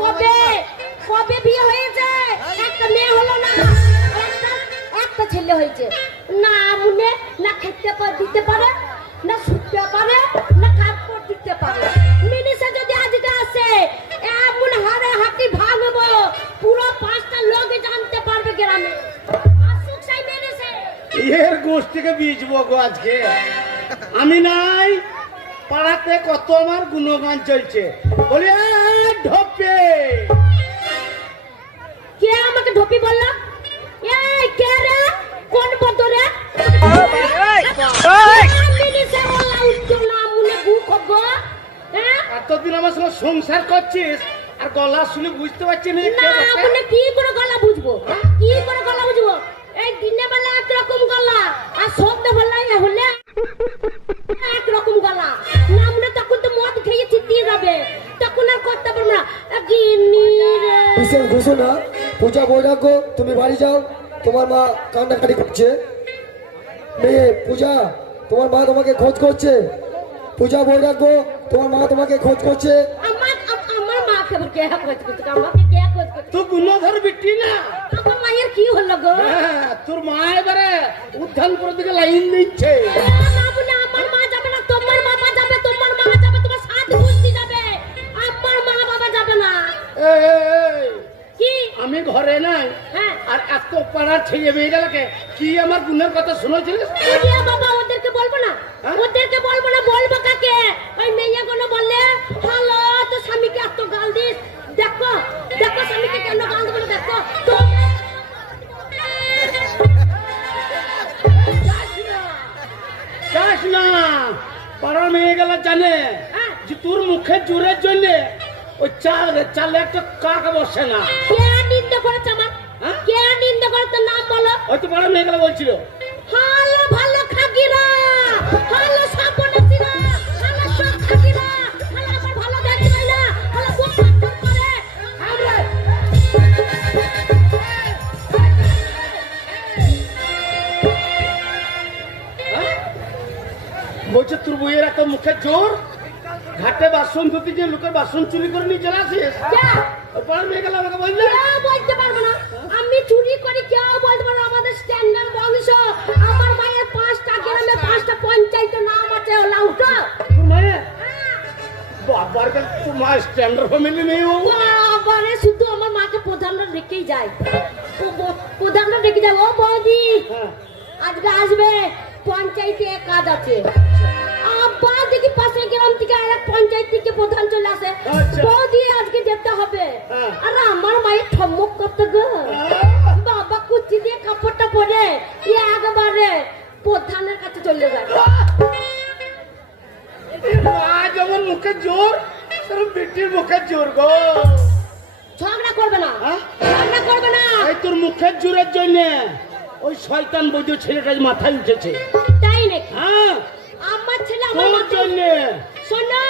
কবে কবে বিয়ে হয়েছে? একটা মেয়ে হলো না, একটা ছেলে হয়েছে। না মনে না খেতে দিতে পারে, না শুতে পারে, না কাপড় দিতে পারে। মিনিসে যদি আজকে আসে এমন হারে হাঁটি ভাঙবো, পুরো 5টা লোক জানতে পারবে গ্রামে। আসুক সেই মিনিসে, এর গোষ্ঠীকে বিজবো গো আজকে। আমি নাই, পাড়াতে কত আমার গুণগান চলছে, বলি ঢপে। কে আমাকে ঢপি বললো? এই কে রে? কোন বদরে? মিনিসে বললা উঠছো না মনে বুক হবো। হ্যাঁ এতদিন আমার সঙ্গে সংসার করছিস আর গলা শুনে বুঝতে পারছি না না মনে কি করে গলা বুঝবো? কি করে গলা বুঝবো? এই দিনে বেলা একরকম গলা আর সন্ধ্যে বেলায় হলে একরকম গলা। না মনে তখন তো মদ খেয়ে চিতিয়ে যাবে, তখন আর করতে পারবো না। গিন্নি রে বিশেষ ঘোষণা, পূজা বৈরাগ্য, তুমি বাড়ি যাও, তোমার মা কান্নাকাটি করছে। মেয়ে পূজা, তোমার মা তোমাকে খোঁজ করছে। পূজা বৈরাগ্য, তোমার মা তোমাকে খোঁজ করছে। আমার মা খবর কে খোঁজ করতে? আমাকে কে খোঁজ করতে? তুই গুণধর বিটি না? আমার মায়ের কি হলো গো? হ্যাঁ, তোর মা এবারে উদ্যানপুর দিকে লাইন দিচ্ছে। না বলে আমার মা যাবে না, তোমার বাবা যাবে। তোমার মা যাবে, তোমার সাথ বুঝতে যাবে। আমার মা বাবা যাবে না। এই, কি আমি ঘরে নাই হ্যাঁ আর এত পাড়ার ছেলে মেয়েগুলোকে কি আমার গুণের কথা শুনেছিলিস? ওরিয়া বাবা ওদেরকে বলবো না, হ্যাঁ? ওদেরকে বলবো না। বলবো কাকে? ওই মেয়েগুলো বললে হ্যালো তো স্বামীকে এত গাল দিস। দেখো দেখো স্বামীকে কেন গাল দেবো না, দেখো তো যাস না, পাড়ার মেয়েগুলো জানে হ্যাঁ। যে তোর মুখের জোরের জন্য ওই চালে একটা কাক বসে না। কে নিন্দা করেছে আমার? হ্যাঁ? কে নিন্দা করেছে নাম বলো? হয়তো পাড়ার মেয়েগুলো বলছিল হ্যালো ভালো খাগিরা, হ্যালো সাবনাসিরা, হ্যালো সব খাগিরা, হ্যালো আমার ভালো দেখবে না, হ্যালো খুব মারধর করে। আমরা বলছে তোর বইয়ের একটা মুখের জোর, ঘাটে বাসন ধুতে যে লোকের বাসন চুরি করে নিয়ে চলে আসিস। কে? ওই পাড়ার মেয়েগুলো আমাকে বললে কেউ বলতে পারবে না আমি চুরি করি, কেউ বলতে পারবে না। আমাদের স্ট্যান্ডার্ড বংশ, আমার মায়ের 5টা গ্রামে 5টা পঞ্চায়েতের নাম আছে। লাউটা তোর মায়ের বাবার কাছে তোর মা স্ট্যান্ডার্ড ফ্যামিলি নেই। ও বাবারে শুধু আমার মাকে প্রধানরা রেখেই যায়, প্রধানরা রেখে যায়। ও বৌদি হ্যাঁ। আজকে আসবে, পঞ্চায়েতে কাজ আছে। আবার দেখি পাশের গ্রাম থেকে আরেক পঞ্চায়েত থেকে প্রধান চলে আসে, আচ্ছা। বৌদি আজকে যেতে হবে। হ্যাঁ। আর আমার মায়ের ঠমক করতে গো, বাবা কুচি দিয়ে কাপড়টা পরে একবারে প্রধানের কাছে চলে যায়। মা যেমন মুখের জোর সেরকম বেটির মুখের জোর গো। ঝগড়া করবে না, হ্যাঁ? ঝগড়া করবে না। এই তোর মুখের জোরের জন্য ওই শয়তান বৈদ্য ছেলেটা আজ মাথায় উঠেছে। তাই নাকি? হ্যাঁ, আমার ছেলে আমার তোর মাথায়- জন্য। শোনো,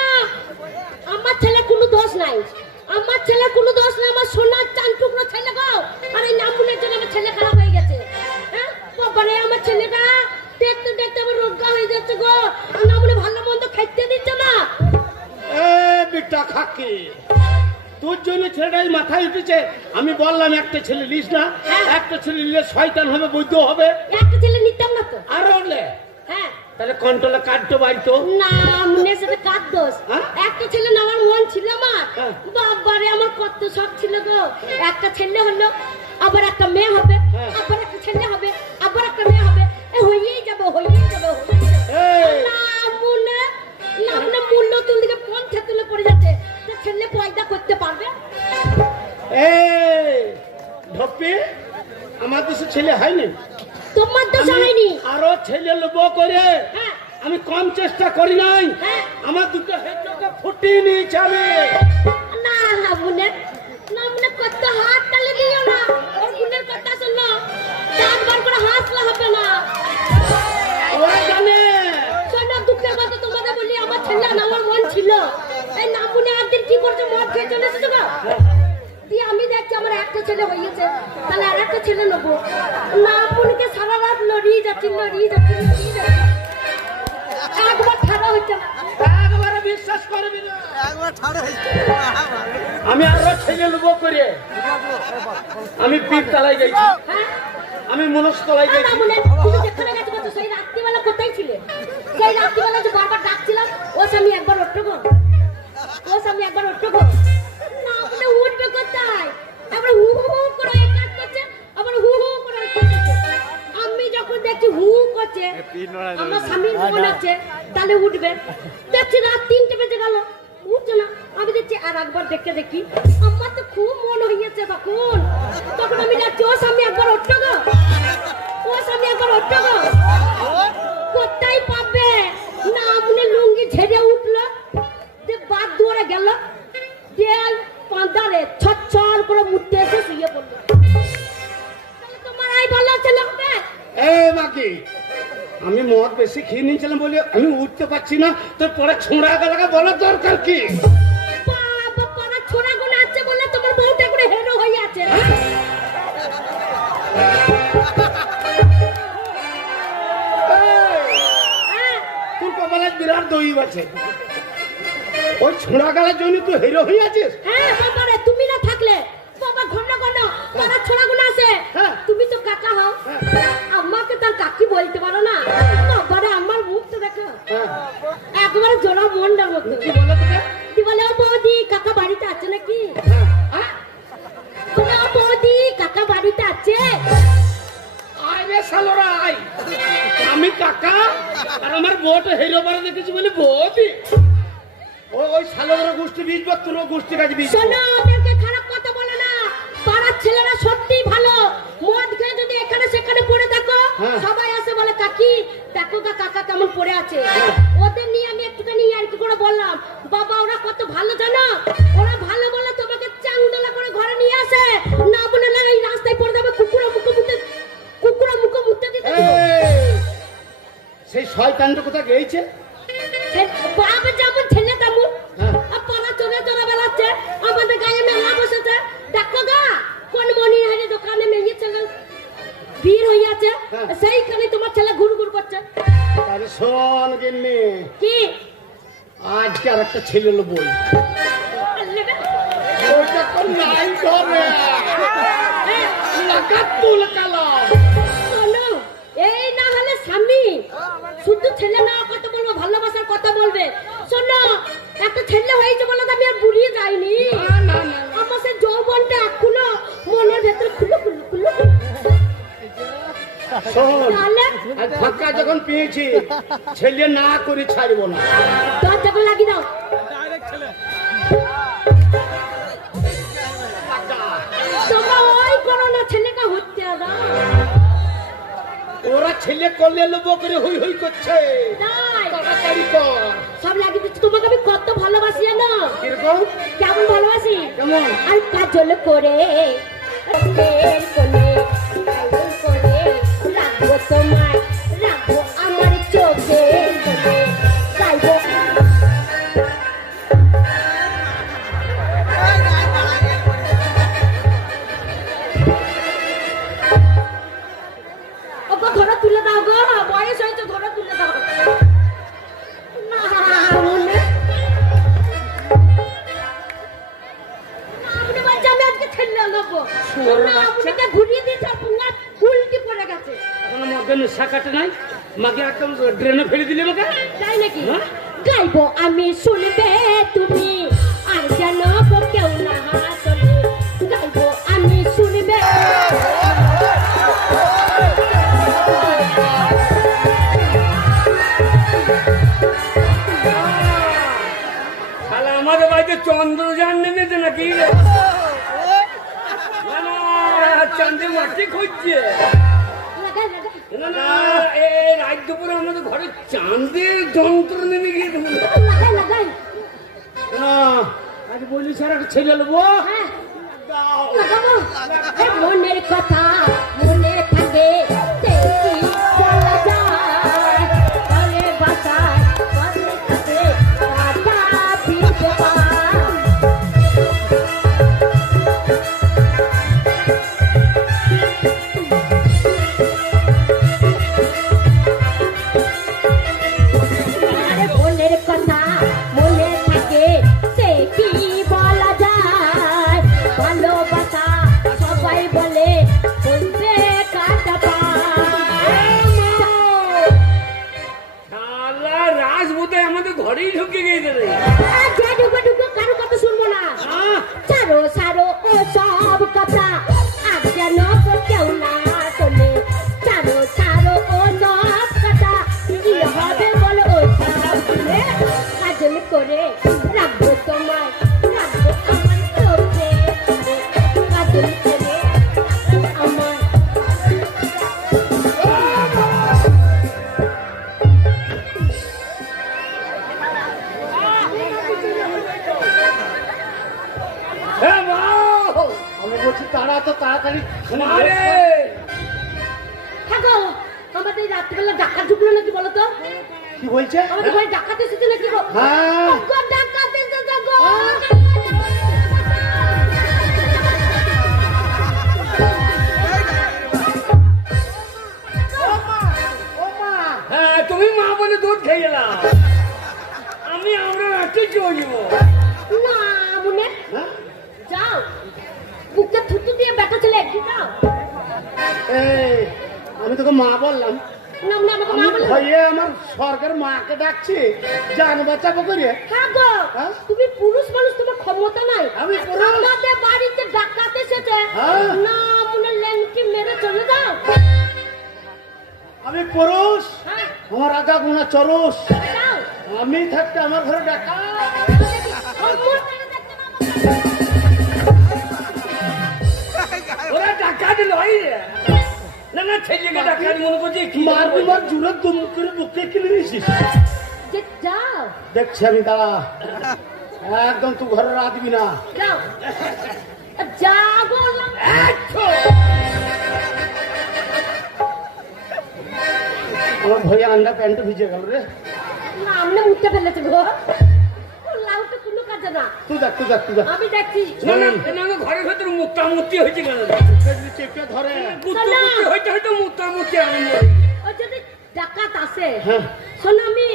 আমার ছেলে কোনো দোষ নাই, আমার ছেলে কোনো দোষ নাই। আমার সোনার চান টুকরো ছেলে গো, আর এই নামুনের জন্য আমার ছেলে খারাপ হয়ে গেছে। হ্যাঁ বাবারে, আমার ছেলেটা দেখতে দেখতে আমার রোগা হয়ে যাচ্ছে গো। আর নামুনে ভালো মন্দ খাইতে দিচ্ছে না। এ বেটা খাকি, তোর জন্য ছেলেটা আজ মাথায় উঠেছে। আমি বললাম একটা ছেলে লিস না, হ্যাঁ। একটা ছেলে নিলে শয়তান হবে, বৈদ্য হবে। একটা ছেলে নিতাম না তো। আর হলে হ্যাঁ তাহলে কন্ট্রোলে কাটতো বাড়তো। না মনের সাথে কার দোষ? হ্যাঁ? একটা ছেলে না, আমার মন ছিল আমার। হ্যাঁ। বাবারে আমার কত শখ ছিল গো, একটা ছেলে হলো, আবার একটা মেয়ে হবে, হ্যাঁ। আবার একটা ছেলে হবে, আবার একটা মেয়ে হবে। এ হয়েই যাবে, হয়েই যাবে, হয়েই যাবে। এই। না মনে মূল্য তুল দিকে পঞ্চে তুলে পড়ে যাচ্ছে। তো ছেলে পয়দা করতে পারবে? এই ঢপি, আমার দেশে ছেলে হয়নি। তোমার দোষ আমি হয়নি। আরো ছেলে লোভ করে হ্যাঁ আমি কম চেষ্টা করি নাই। হ্যাঁ। আমার দুটো হেডটা ফুটিয়ে নিয়েছে আমি। না না মনে কত হাত তালে দিও না। ওর মনের কথা শোনো, চারবার করে হাসলে হবে না। ওরা জানে শোনো, দুঃখের কথা তোমাদের বলি, আমার ছেলে না, আমার মন ছিল। এই নামুনে একদিন কি করছে, মদ খেয়ে চলে এসেছে গো। দিয়ে আমি দেখছি আমার একটা ছেলে হয়েছে, তাহলে আর একটা ছেলে নেবো। নামুনকে সারা রাত লড়িয়ে যাচ্ছি, লড়িয়ে যাচ্ছি, লড়িয়ে যাচ্ছি। একবার ঠাড়া হচ্ছে না। একবারে বিশ্বাস করবি না। একবার ঠাড়া হয়েছে আমি আরো ছেলে নেবো করে আমি পীর তলায় গেছি, হ্যাঁ আমি মনস তলায় গেছি। বলে তুমি যেখানে গেছো কত সেই রাত্রিবেলা কোথায় ছিলে? সেই রাত্রিবেলা যে বারবার ডাকছিলাম ও স্বামী একবার উঠো গো, ও স্বামী একবার উঠো গো, না বলে উঠবে কোথায়? আবার হু হু হু করে এই কাজ করছে, আবার হু হু করে ওই কাজ করছে। আমি যখন দেখছি হু হু করছে আমার স্বামীর মন আছে তাহলে উঠবে, দেখছি রাত 3টে বেজে গেল উঠছে না। আমি দেখছি আর একবার দেখে দেখি, আমার তো খুব মন হয়েছে তখন, তখন আমি যাচ্ছি ও স্বামী একবার উঠো গো, ও স্বামী একবার উঠো গো, কোথায় পাবে না মনে লুঙ্গি ঝেড়ে উঠলো, যে বাদ দুয়ারে গেল, যে পাঁদারে ছচ্ছর করে মুটতে এসে শুয়ে পড়লো। তাহলে তোমার আই ভালো ছেলে হবে? এ মাকি, আমি মদ বেশি খেয়ে নিয়েছিলাম বলে আমি উঠতে পারছি না, তোর পরে ছোঁড়া গেলাকে বলার দরকার কি? বাবা পাড়া ছোড়া গুলো আছে বলে তোমার বউটা করে হেরো হয়ে আছে। হ্যাঁ তোর কপালে বিরাট দই আছে, ওই ছোঁড়া গেলার জন্য তুই হিরো হয়ে আছিস। হ্যাঁ বাবা রে, তুমি না থাকলে বাবা ঘন ঘন পাড়া ছোড়া গুলো আছে, হ্যাঁ। তুমি তো কাকা হও, আমাকে তার কাকি বলতে পারো না। বাবারে আমার মুখটা দেখো হ্যাঁ, একবারে জোড়া মন্ডার মতো। কি বলে তোকে? কি বলে ও বৌদি কাকা বাড়িতে আছে নাকি? হ্যাঁ, বলে ও বৌদি কাকা বাড়িতে আছে। আয় রে শালোরা আয়, আমি কাকা আর আমার বউটা হিরো বারে দেখেছি বলে বৌদি। ওই শালোরা গোষ্ঠী বীজবা, তোরও গোষ্ঠী কাজ বীজ। শোনো ওদেরকে খারাপ কথা বলো না, পাড়ার ছেলেরা সত্যিই ভালো, মদ খেয়ে যদি এখানে সেখানে পড়ে থাকো হ্যাঁ। সবাই আসে বলে কাকি দেখো গা কাকা কেমন পড়ে আছে। ওদের নিয়ে আমি একটুখানি ইয়ার্কি করে বললাম, বাবা ওরা কত ভালো জানো, ওরা ভালো বলে তোমাকে চাংদোলা করে ঘরে নিয়ে আসে, না বলে না এই রাস্তায় পড়ে যাবে কুকুরা মুখে মুখে দিতে দিবে। এই, সেই শয়তানটা কোথায় গেছে? বাবা যেমন ছেলে তেমন হ্যাঁ। পাড়া চলে চলে বেড়াচ্ছে, আমাদের গায়ে মেলা বসেছে, দেখো গা কোন মনি হারে দোকানে মেয়ে ছেলে ভিড় হয়ে আছে, হ্যাঁ। সেইখানে তোমার ছেলে ঘুরঘুর করছে। তাহলে শোন গিন্নি, কি আজকে আর একটা ছেলে হলো বই, ওইটা তো নাই ধরে লাগাতুল কালাম। শোনো, এই না হলে স্বামী শুধু ছেলে না কথা বলবো, ভালোবাসার কথা বলবে। শোনো একটা ছেলে হয়েছে বলে তো আমি আর বুড়িয়ে যাইনি, আমার সে যৌবনটা এখনো মনের ভেতর খুলো খুলো খুলো। শোন, তাহলে আর ফাঁকা যখন পেয়েছি ছেলে না করে ছাড়বো না। দরজাটা লাগিয়ে দাও। তোমরা ওই করো না, ছেলেটা হচ্ছে দাও। ওরা ছেলে করলে লোবো করে হই হই করছে, তাই তাড়াতাড়ি কর। সব লাগিয়ে দিচ্ছি, তোমাকে আমি কত ভালোবাসি জানো, কিরকম? কেমন ভালোবাসি, কেমন? আর কাজল করে তেল কোলে কাজল করে রাখবো তোমার, রাখবো আমার চোখের কোলে, চাইবো ওগো ধরা তুলে দাও গো, বয়স হয়েছে ধরা তুলে দাও না মনে আপনি বাচ্চা আমি আজকে ছেলে নেবো না, আপনাকে ঘুরিয়ে দিয়েছে আপনার উল্টি পড়ে গেছে। এখন আমাকে নেশা কাটে নাই, মাকে একদম ড্রেনে ফেলে দিলে আমাকে। তাই নাকি? হ্যাঁ? গাইবো আমি শুনবে তুমি আর জানাবো কেউ না হাসলে, গাইবো আমি শুনবে। তাহলে আমাদের বাড়িতে চন্দ্রযান নেমেছে নাকি? না, না, চাঁদে মাটি খুঁজছে। লাগাই লাগাই না না, এই রাত দুপুরে আমাদের ঘরে চাঁদের যন্ত্র নেমে গিয়ে লাগাই লাগাই না, আজ বলি স্যার একটা ছেলে নেবো। হ্যাঁ দাও। লাগাবো। এ মনের কথা মনে থাকে সে কি বলা যায়, তলে বাসায় বসে থাকে কাটা দিতে পার। আরে মনের কথা মনে থাকে সে কি বলা যায়, ভালোবাসা সবাই বলে বলতে কাটা পা শালা রাজবোধে আমাদের ঘরেই ঢুকে গিয়েছে রে। যে ঢুকে ঢুকে কারো কথা শুনবো না হ্যাঁ? ছাড়ো ছাড়ো ও সব কথা আর যেন কেউ না শোনে ছাড়ো ছাড়ো ও সব কথা কি হবে বলো ও সব শুনে কাজল করে রাখবো তোমায় রাখবো আমার চোখে কাজল করে আমার হ্যাঁ, বাউ! আমি বলছি তারা তো তাড়াতাড়ি আরে! থাকো আমাদের রাত্রিবেলা ডাকা ঢুকলো নাকি বলো তো কি বলছে? আমাদের ঘরে ডাকাতে এসেছে নাকি গো হ্যাঁ। গো ডাকাতে এসেছে গো হ্যাঁ, তুমি মা বলে দুধ খেয়ে গেলাম। আমরা রাত্রে চলব। না মনে হ্যাঁ? যাও বুকে থুতু দিয়ে বেটা ছেলে একটু যাও এই, আমি তোকে মা বললাম, না মনে আমাকে মা আমি বলে ভয়ে আমার স্বর্গের মাকে ডাকছি, জান বাঁচাবো করে। হ্যাঁ গো হ্যাঁ? তুমি পুরুষ মানুষ তোমার ক্ষমতা নাই আমি পুরুষ। আমাদের বাড়িতে ডাকাতে এসেছে হ্যাঁ। না মনে লেংটি মেরে চলে যাও আমি পুরুষ, হ্যাঁ আমার রাজা গুণা চরুষ, যাও আমি থাকতে আমার ঘরে ডাকা। অমর করে দেখতে পাবো ওরা ডাকাত লয় রে। না না, ছেলেকে ডাকাত মনে করছি কি মারবি মার জুড়ে দুম করে বুকে কিনে নিয়েছিস। যে যাও দেখছি আমি, দাঁড়া, একদম তুই ঘরে রাখবি না। যাও যাও বললাম আমার ভয়ে আন্ডা প্যান্ট ভিজে গেল রে। না আমনে উঠতে ফেলেছে গো লাউটা কোনো কাজে না তুই দেখ, তুই দেখ, তুই দেখ। আমি দেখছি না না, ঘরের ভেতর মুক্তামুক্তি হয়েছে কেন? চেপে ধরে। মুক্তামুক্তি হইতে হইতে মুক্তামুক্তি আরম্ভ। ও যদি ডাকাত আসে হ্যাঁ। শোন আমি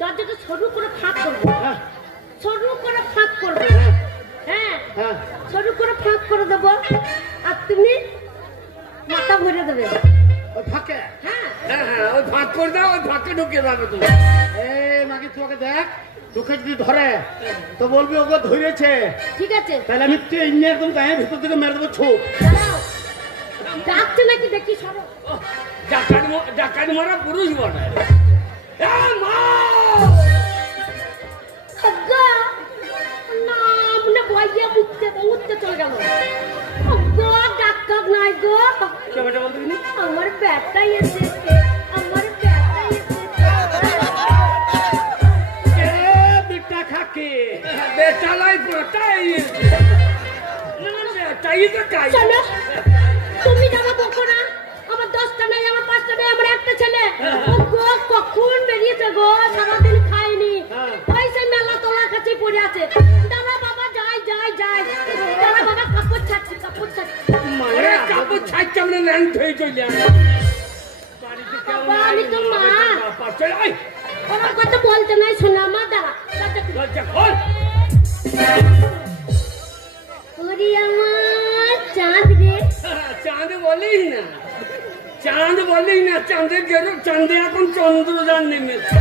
দরজাটা সরু করে ফাঁক করবো হ্যাঁ, সরু করে ফাঁক করবো হ্যাঁ হ্যাঁ। সরু করে ফাঁক করে দেবো আর তুমি মাথা ভরে দেবে ওই ফাঁকে। হ্যাঁ হ্যাঁ হ্যাঁ, ওই ভাগ করে দাও, ওই ভাগকে ঢুকিয়ে যাবে তুমি। এই মাকে তোকে দেখ, তোকে যদি ধরে তো বলবি ওকে ধরেছে, ঠিক আছে তাহলে আমি তুই ইঞ্জিনিয়ার একদম গায়ে ভিতর থেকে মেরে দেবো ছুট। দাঁড়াও ডাকছে নাকি দেখি সরো ডাকাত মারা পুরুষ বটে। এ মা! আজ্ঞা না মনে ভয় দিয়ে উঠতে চলে গেল গো ডাক্তার নাই গো কে বেটা বলতে দিনি? আমার ব্যাগটাই এসেছে আমার ব্যাগটাই এসেছে এ বিটা খাকে। বেটা লাই পুরোটাই। না না, বেটাই তো তাই। শোনো তুমি জামা বকো না আমার 10টা নাই আমার 5টা নাই আমার একটা ছেলে ও গো কখন বেরিয়েছে গো সারাদিন খায়নি পয়সা মেলা তোলার কাছে পড়ে আছে দাদা বাবা যাই যাই যাই দাদা বাবা কাপড় ছাড়ছি ওরে কাপড় ছাড়তে আমরা ল্যান্ড হয়ে চলে আসি। বাড়িতে কেউ বাবা, আমি তো মা। চল, আয়। ওরা কথা বলতে নাই শোনা আমার দাঁড়া দরজা খোল। ওরে আমার চাঁদ রে চাঁদ বলেই না, চাঁদ বলেই না, চাঁদের গেল চাঁদে এখন চন্দ্রযান নেমেছে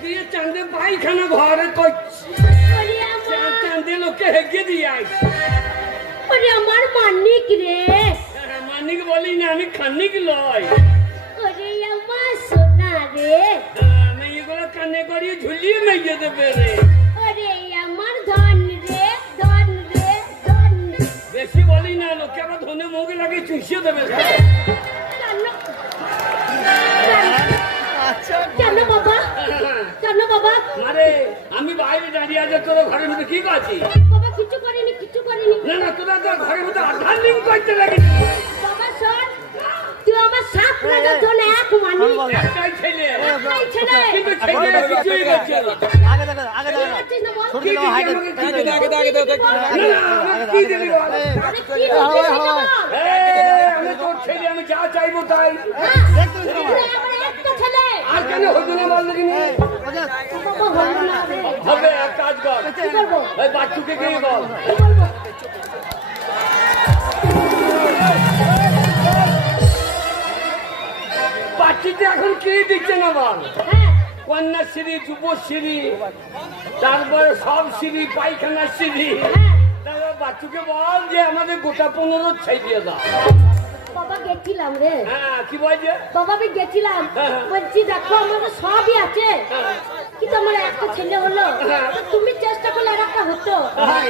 দিয়ে চাঁদে পায়খানা ঘরে করছে। ওরে আমার চাঁদে লোকে হেগে দিয়ে আইছে। ওরে আমার মানিক রে মানিক বলি না, আমি খানিক লয়। ওরে আমার সোনা রে আমি এগুলো কানে করিয়ে ঝুলিয়ে মেয়ে দেবে রে। ওরে আমার ধন রে ধন রে ধন বেশি বলি না, লোকে আবার ধনে মুখে লাগে চুষিয়ে দেবে। কেন বাবা কেন বাবা মারে আমি বাইরে দাঁড়িয়ে আছে, তোর ঘরের মধ্যে কি করছি? বাবা কিছু করিনি না না, তোরা তো ঘরের মধ্যে আধার লিঙ্ক করতে লাগে। বাবা শোন তুই আমার সাত লাগার জন্য এক মানি একটাই ছেলে, একটাই ছেলে কিন্তু ছেলে কিছুই করছে না। করছিস না বল কি দিবি আমাকে, কি দিবি? না না, আমাকে কি দিবি বল? আরে কি বলছিস এটা বল আমি তোর ছেলে, আমি যা চাইবো তাই। তুই আমার একটা ছেলে আর কেন হইতো না বল দেখিনি? বাবা হলো না রে হবে, এক কাজ কর, কি করবো ওই বাচ্চুকে গিয়ে বল। কি বলবো বাড়িতে এখন কি দিচ্ছে না বল? হ্যাঁ কন্যাশ্রী, যুবশ্রী, তারপরে সব সিঁড়ি, পায়খানার সিঁড়ি। হ্যাঁ তারপর বাচ্চুকে বল যে আমাদের গোটা 15 ছাই দিয়ে দাও। বাবা গেছিলাম রে, হ্যাঁ কি বলছে? বাবা আমি গেছিলাম, বলছি দেখো আমাদের সবই আছে, কিন্তু আমার একটা ছেলে হলো, তো তুমি চেষ্টা করলে আর একটা হতো।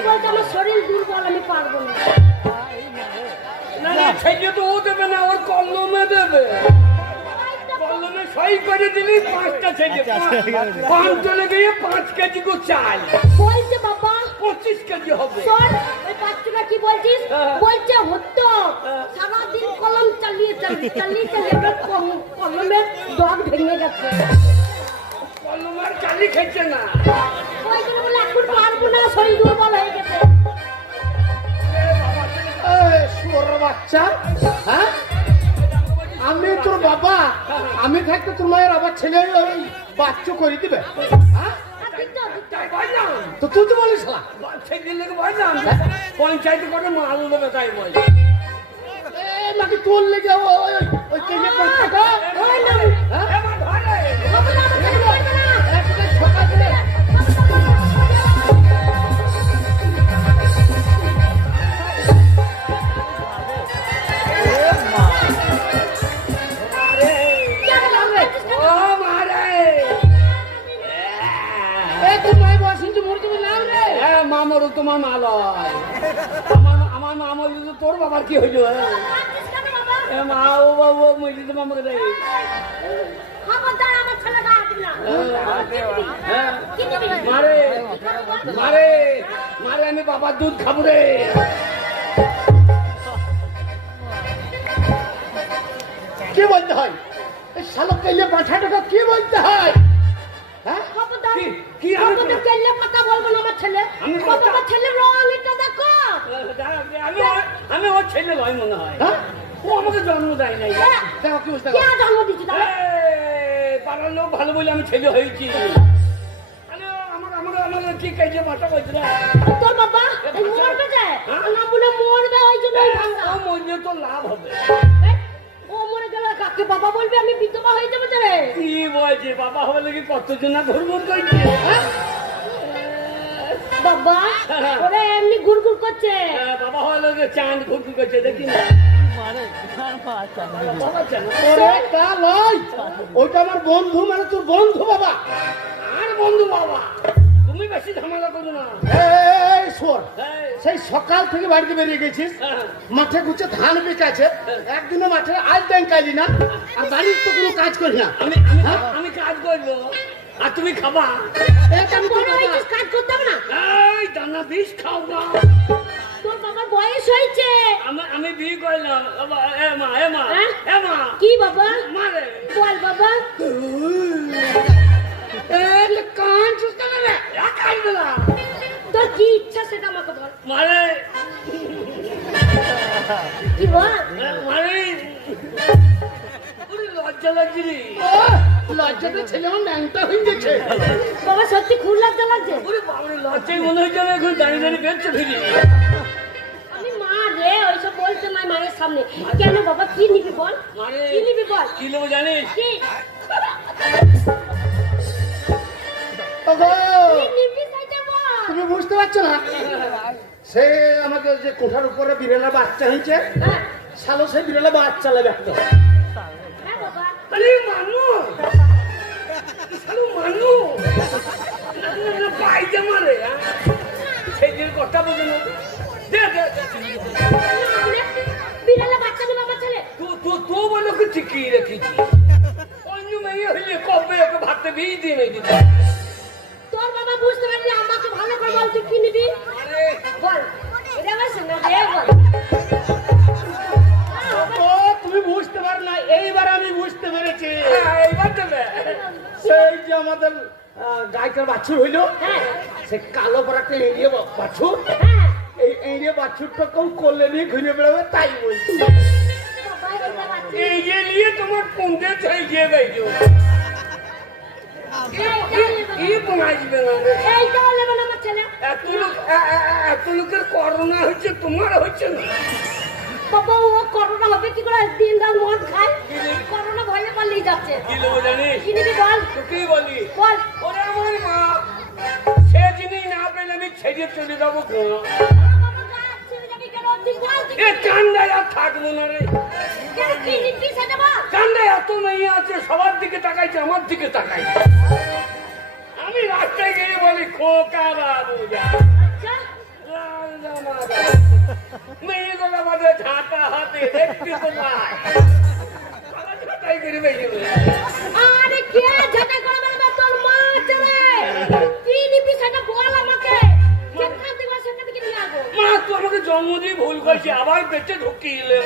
বলছে আমার শরীর দুর্বল, আমি পারবো না। না না, ছেলে তো ও দেবে না, ওর কলমে দেবে। কলমে সই করে দিলি 5টা ছেলে, 5 চলে গিয়ে 5 কেজি গো চাল, বলছে বাবা 25 কেজি হবে। শোন, ওই বাচ্চাটা কি বলছিস? বলছে হতো, সারাদিন কলম চালিয়ে এবার কলমের ডগ ভেঙে গেছে। কলমের চালি খেচ্ছে না। ওই জন্য বলে এখন পারবো না, শরীর দুর্বল হয়ে গেছে। শুয়োরের বাচ্চা, হ্যাঁ আমি তোর বাবা, আমি থাকতে তোর মায়ের আবার ছেলে ওই বাচ্চা করে দিবে, হ্যাঁ তাই বললাম, তো তুই তো বলিস না। ছেলে বললাম পঞ্চায়েতে করে মাল দেবে, তাই বল। নাকি তোর লেগে ওই কেজি টাকা, ওই না, হ্যাঁ এবার ধরে। বাবা না, আমাকে বলবে না। সকাল দিলে ও মারে, তোর মায়ের বয়স কিন্তু মরতে নাম রে। হ্যাঁ মা মরুক, তোমার মা লয়। আমার মা মরলে তো তোর বাবার কি হইল? মারছিস কেন বাবা? মা ও বাবু মরি তো মামাকে দেয়। খবরদার আমার ছেলে গায়ে হাত দিবি না। হ্যাঁ কি দিবি? মারে মারে মারে, আমি বাবার দুধ খাবো রে। কি বলতে হয়? এই শালক কেলে 5 টাকা কি বলতে হয়? হ্যাঁ খবরদার, কি আমি খবরদার কেলে কথা বলবো না আমার ছেলে। আমি বাবা, আমার ছেলের রং এটা দেখো। আমি ওর ছেলে লয় মনে হয়। হ্যাঁ ও আমাকে জন্ম দেয় নাই। দেখো কি বুঝতে কে জন্ম দিচ্ছি তাহলে? পাড়ার লোক ভালো বলে আমি ছেলে হয়েছি। আমার কি কাজে মাথা করছে না? তোর বাবা এই মরবে যে, না মনে মরবে, ওই জন্য ওই ভাঙা। ও মরলে তো লাভ হবে। এই, ও মরে গেলে কাকে বাবা বলবে? আমি বিধবা হয়ে যাবো যে রে। কি বলছে? বাবা হবে নাকি কতজন না ঘুরঘুর করছে? বাবা ওরে এমনি গুড়গুড় করছে। বাবা হবে নাকি চাঁদ ঘুরঘুর করছে, দেখি না। বাবা চাঁদ। ওরে তা লয়, ওইটা আমার বন্ধু, মানে তোর বন্ধু বাবা। আর বন্ধু বাবা, তুমি বেশি ঝামেলা করো না। এই শোন, এই, সেই সকাল থেকে বাড়িতে বেরিয়ে গেছিস, হ্যাঁ, মাঠে ঘুরছে ধান বেঁচে, একদিনও মাঠে আজ টাইম কালি না, আর বাড়ির তো কোনো কাজ করি না। আমি আমি কাজ করবো আর তুমি খাবা। এটা বড় হয়েছিস, কাজ করতে হবে না। এই দানা বিষ খাও না। তোর বাবার বয়স হয়েছে। আমি বিয়ে করলাম। এ মা এ মা হ্যাঁ? এ মা কি বাবা? মারে বল বাবা। কান চুস্তা না রে, একাই দিলা তোর কি ইচ্ছা সেটা আমাকে বল। মারে কি বল? মারে। ওরে লজ্জা লাগছে রে। লজ্জাতে ছেলে আমার ন্যাংটা হয়ে গেছে। বাবা সত্যি খুব লজ্জা লাগছে। ওরে বাবারে, লজ্জায় মনে হচ্ছে আমি এখন দাঁড়িয়ে দাঁড়িয়ে বেঁচে ফিরি। আমি মা রে, ওইসব বলতে নাই মায়ের সামনে। কেন বাবা, কি নিবি বল? মারে কি নিবি বল? কি নেবো জানিস? কি? ওগো, কি নিবি সেটা বল। তুমি বুঝতে পারছো না? সে আমাকে যে কোঠার উপরে বিড়ালের বাচ্চা হয়েছে, হ্যাঁ, শালো সেই বিড়ালের বাচ্চা লাগে একটা। হ্যাঁ বাবা। আরে মানু মানু পাইতে মারে। সেই দিন কথা বোঝে না। দে দে বিড়ালে বাচ্চা দেবে আমার ছেলে। তো বলো কি ঠিকই রেখেছি। অন্য মেয়ে হইলে কবে ওকে ভাবতে বিয়ে দিয়ে নেই দিতে। তোর বাবা বুঝতে পারলি, আমাকে ভালো করে বল, তুই কি নিবি আরে বল। এটা আমার শোনা রে, বল। ও তুমি বুঝতে পার না, এইবার আমি বুঝতে পেরেছি। এইবার দেবে। সেই যে আমাদের গায়কের বাছুর হইলো, হ্যাঁ সে কালো পর একটা এড়িয়ে বাছুর, হ্যাঁ এই এড়িয়ে বাছুরটা কেউ করলে নিয়ে ঘুরে বেড়াবে, তাই বলছি। বাবা, এটা বাচ্চা। এই যে নিয়ে তোমার পুঁতে চাই গিয়ে গাইছো। কি বানাইবে না রে? এইটাও নেবে না আমার ছেলে। এত লোকের করোনা হচ্ছে, তোমার হচ্ছে না। বাবা ও করোনা হবে কি করে দিন রাত মদ খায় করোনা ভয়ে পালিয়ে যাচ্ছে কি নেবো জানিস? কি নিবি বল তো কি বলি? বল ওরে আমার মা, সে জিনিস না পেলে আমি ছেড়ে চলে যাবো কেন? বাবা যা ছেড়ে যাবি কেন তুই বল তুই এ কান্দায় আর থাকবো না রে। কেন কি নিবি সেটা বল কান্দায় এত মেয়ে আছে, সবার দিকে তাকাইছে, আমার দিকে তাকাইছে। আমি রাস্তায় গিয়ে বলি খোকা বাবু যা যা। লাল জামা দে। মেয়েগুলো আমাদের ঝাঁটা হাতে দেখতে তো নাই। আমার ঝাঁটাই করে বেরিয়ে বলে। আরে কে ঝাঁটাই করে বেড়াবে তোর মা চলে কি নিবি সেটা বল আমাকে সেখান থেকে সেখান থেকে নিয়ে আসবো মা তো আমাকে জন্ম দিয়ে ভুল করছে, আবার পেটে ঢুকিয়ে এলে।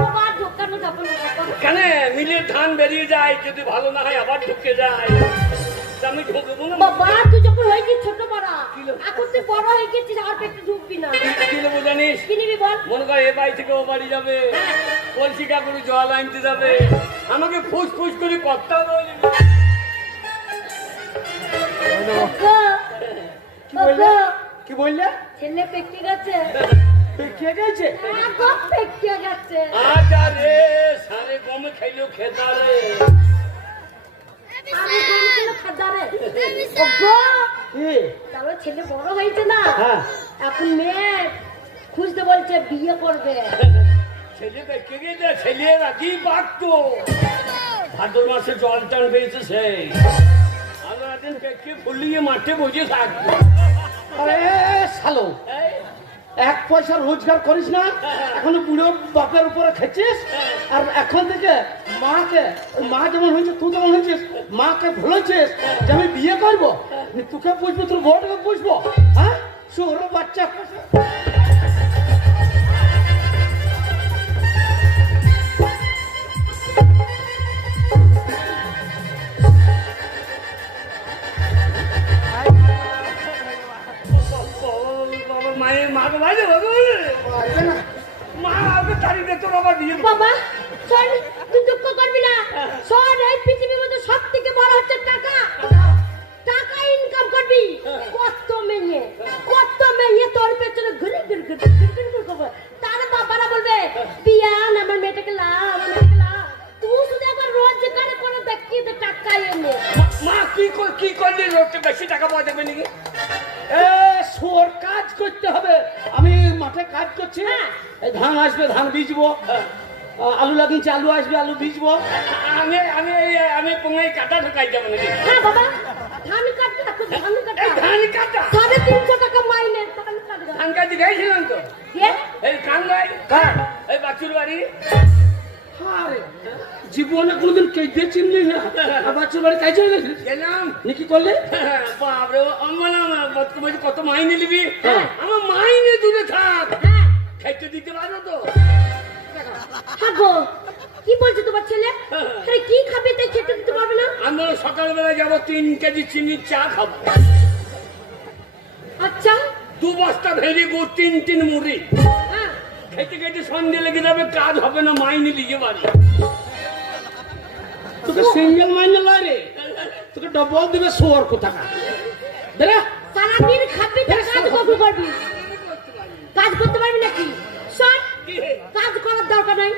বাবা ঢোকানো যাবো না বাবা কেন মিলের ধান বেরিয়ে যায়, যদি ভালো না হয় আবার ঢুকে যায়। তা আমি ঢুকবো না। বাবা তুই যখন হয়েছিস ছোট বড় এখন তুই বড় হয়ে গেছিস আর পেটে ঢুকবি না কি নেবো জানিস? কি নিবি বল মনে কর এ বাড়ি থেকে ও বাড়ি যাবে, কলসি কাকুরে জল আনতে যাবে, আমাকে ফুস ফুস করে কথা বলবে। গো, কি বললে? গো, কি বললে? ছেলে পেকে গেছে কে গেছে? আগো পেকে গেছে আজা রে সারে গমে খাইলেও খেতা রে। আমি কোনদিনও খাদারে গো কি? তাহলে ছেলে বড় হয়েছে না হ্যাঁ। এখন মেয়ে খুঁজতে বলছে বিয়ে করবে ছেলে দেখে গেছে, ছেলে রাজি বাড়তো। ভাদ্র মাসে জল টান পেয়েছে সেই। আলো একদিন পেকে ফুলিয়ে মাঠে বসে থাকতো। আরে শালো, এই, এক পয়সা রোজগার করিস না, এখনো বুড়ো বাপের উপরে খেছিস, আর এখন থেকে মাকে, মা যেমন হয়েছে তুই যেমন হয়েছিস, মাকে ভুলেছিস যে আমি বিয়ে করবো, তোকে বুঝবো, তোর বউটাকে বুঝবো, হ্যাঁ শোর বাচ্চা। বাবা মায়ের মা তো ভাই মা আমি তারিখে তোর আবার বিয়ে দেবো। বাবা শোন তুই দুঃখ করবি না শোন এই পৃথিবীর মধ্যে সব থেকে বড় হচ্ছে টাকা টাকা ইনকাম করবি কত মেয়ে তোর পেছনে ঘুরে ঘুরে ঘুরে ঘুরে ঘুরে তার বাবারা বলবে বিয়ান আমার মেয়েটাকে লা আমার মেয়েটাকে লা তুই শুধু একবার রোজগার করে দেখিয়ে দে টাকা এনে মা কি করলি রোজে বেশি টাকা পাওয়া যাবে নাকি? এ শোর কাজ করতে হবে, আমি মাঠে কাজ করছি, এই ধান আসবে ধান বীজবো, আলু লাগিয়েছি আলু আসবে আলু বীজবো। আমি আমি আমি কোনায় কাটা ঢুকাই যাবো নাকি? হ্যাঁ বাবা ধান কাটতে ধান কাটতে এই ধান কাটা 350 টাকা মাইনে ধান কাটবে ধান কাটি গেছিলাম তো দিয়ে এই কান্দাই কার? এই বাচ্চুর বাড়ি। আরে, জীবনে কোনদিন কেটে চিনলি না, বাচ্চার বাড়ি কাজ হয়ে গেছিস গেলাম কি করলে? বাবরে আমার কত মাইনে নিবি? হ্যাঁ। আমার মাইনে দূরে থাক, হ্যাঁ খাইতে দিতে পারো তো? হাগো কি বলছে তোমার ছেলে তাই কি খাবে তাই খেতে দিতে পারবে না আমরা সকালবেলা যাবো 3 কেজি চিনির চা খাবো, আচ্ছা 2 বস্তা ভেরি গুড়, 3 মুড়ি। হ্যাঁ খেতে খেতে সন্ধ্যে লেগে যাবে, কাজ হবে না, মাইনে লিখে বাড়ি। তোকে সিঙ্গেল মাইনে লাগে, তোকে ডবল দিবে শোর কোথাকা। দেখে সারাদিন খাবি তার কাজ কখন করবি কাজ করতে পারবি নাকি শোন কাজ করার দরকার নাই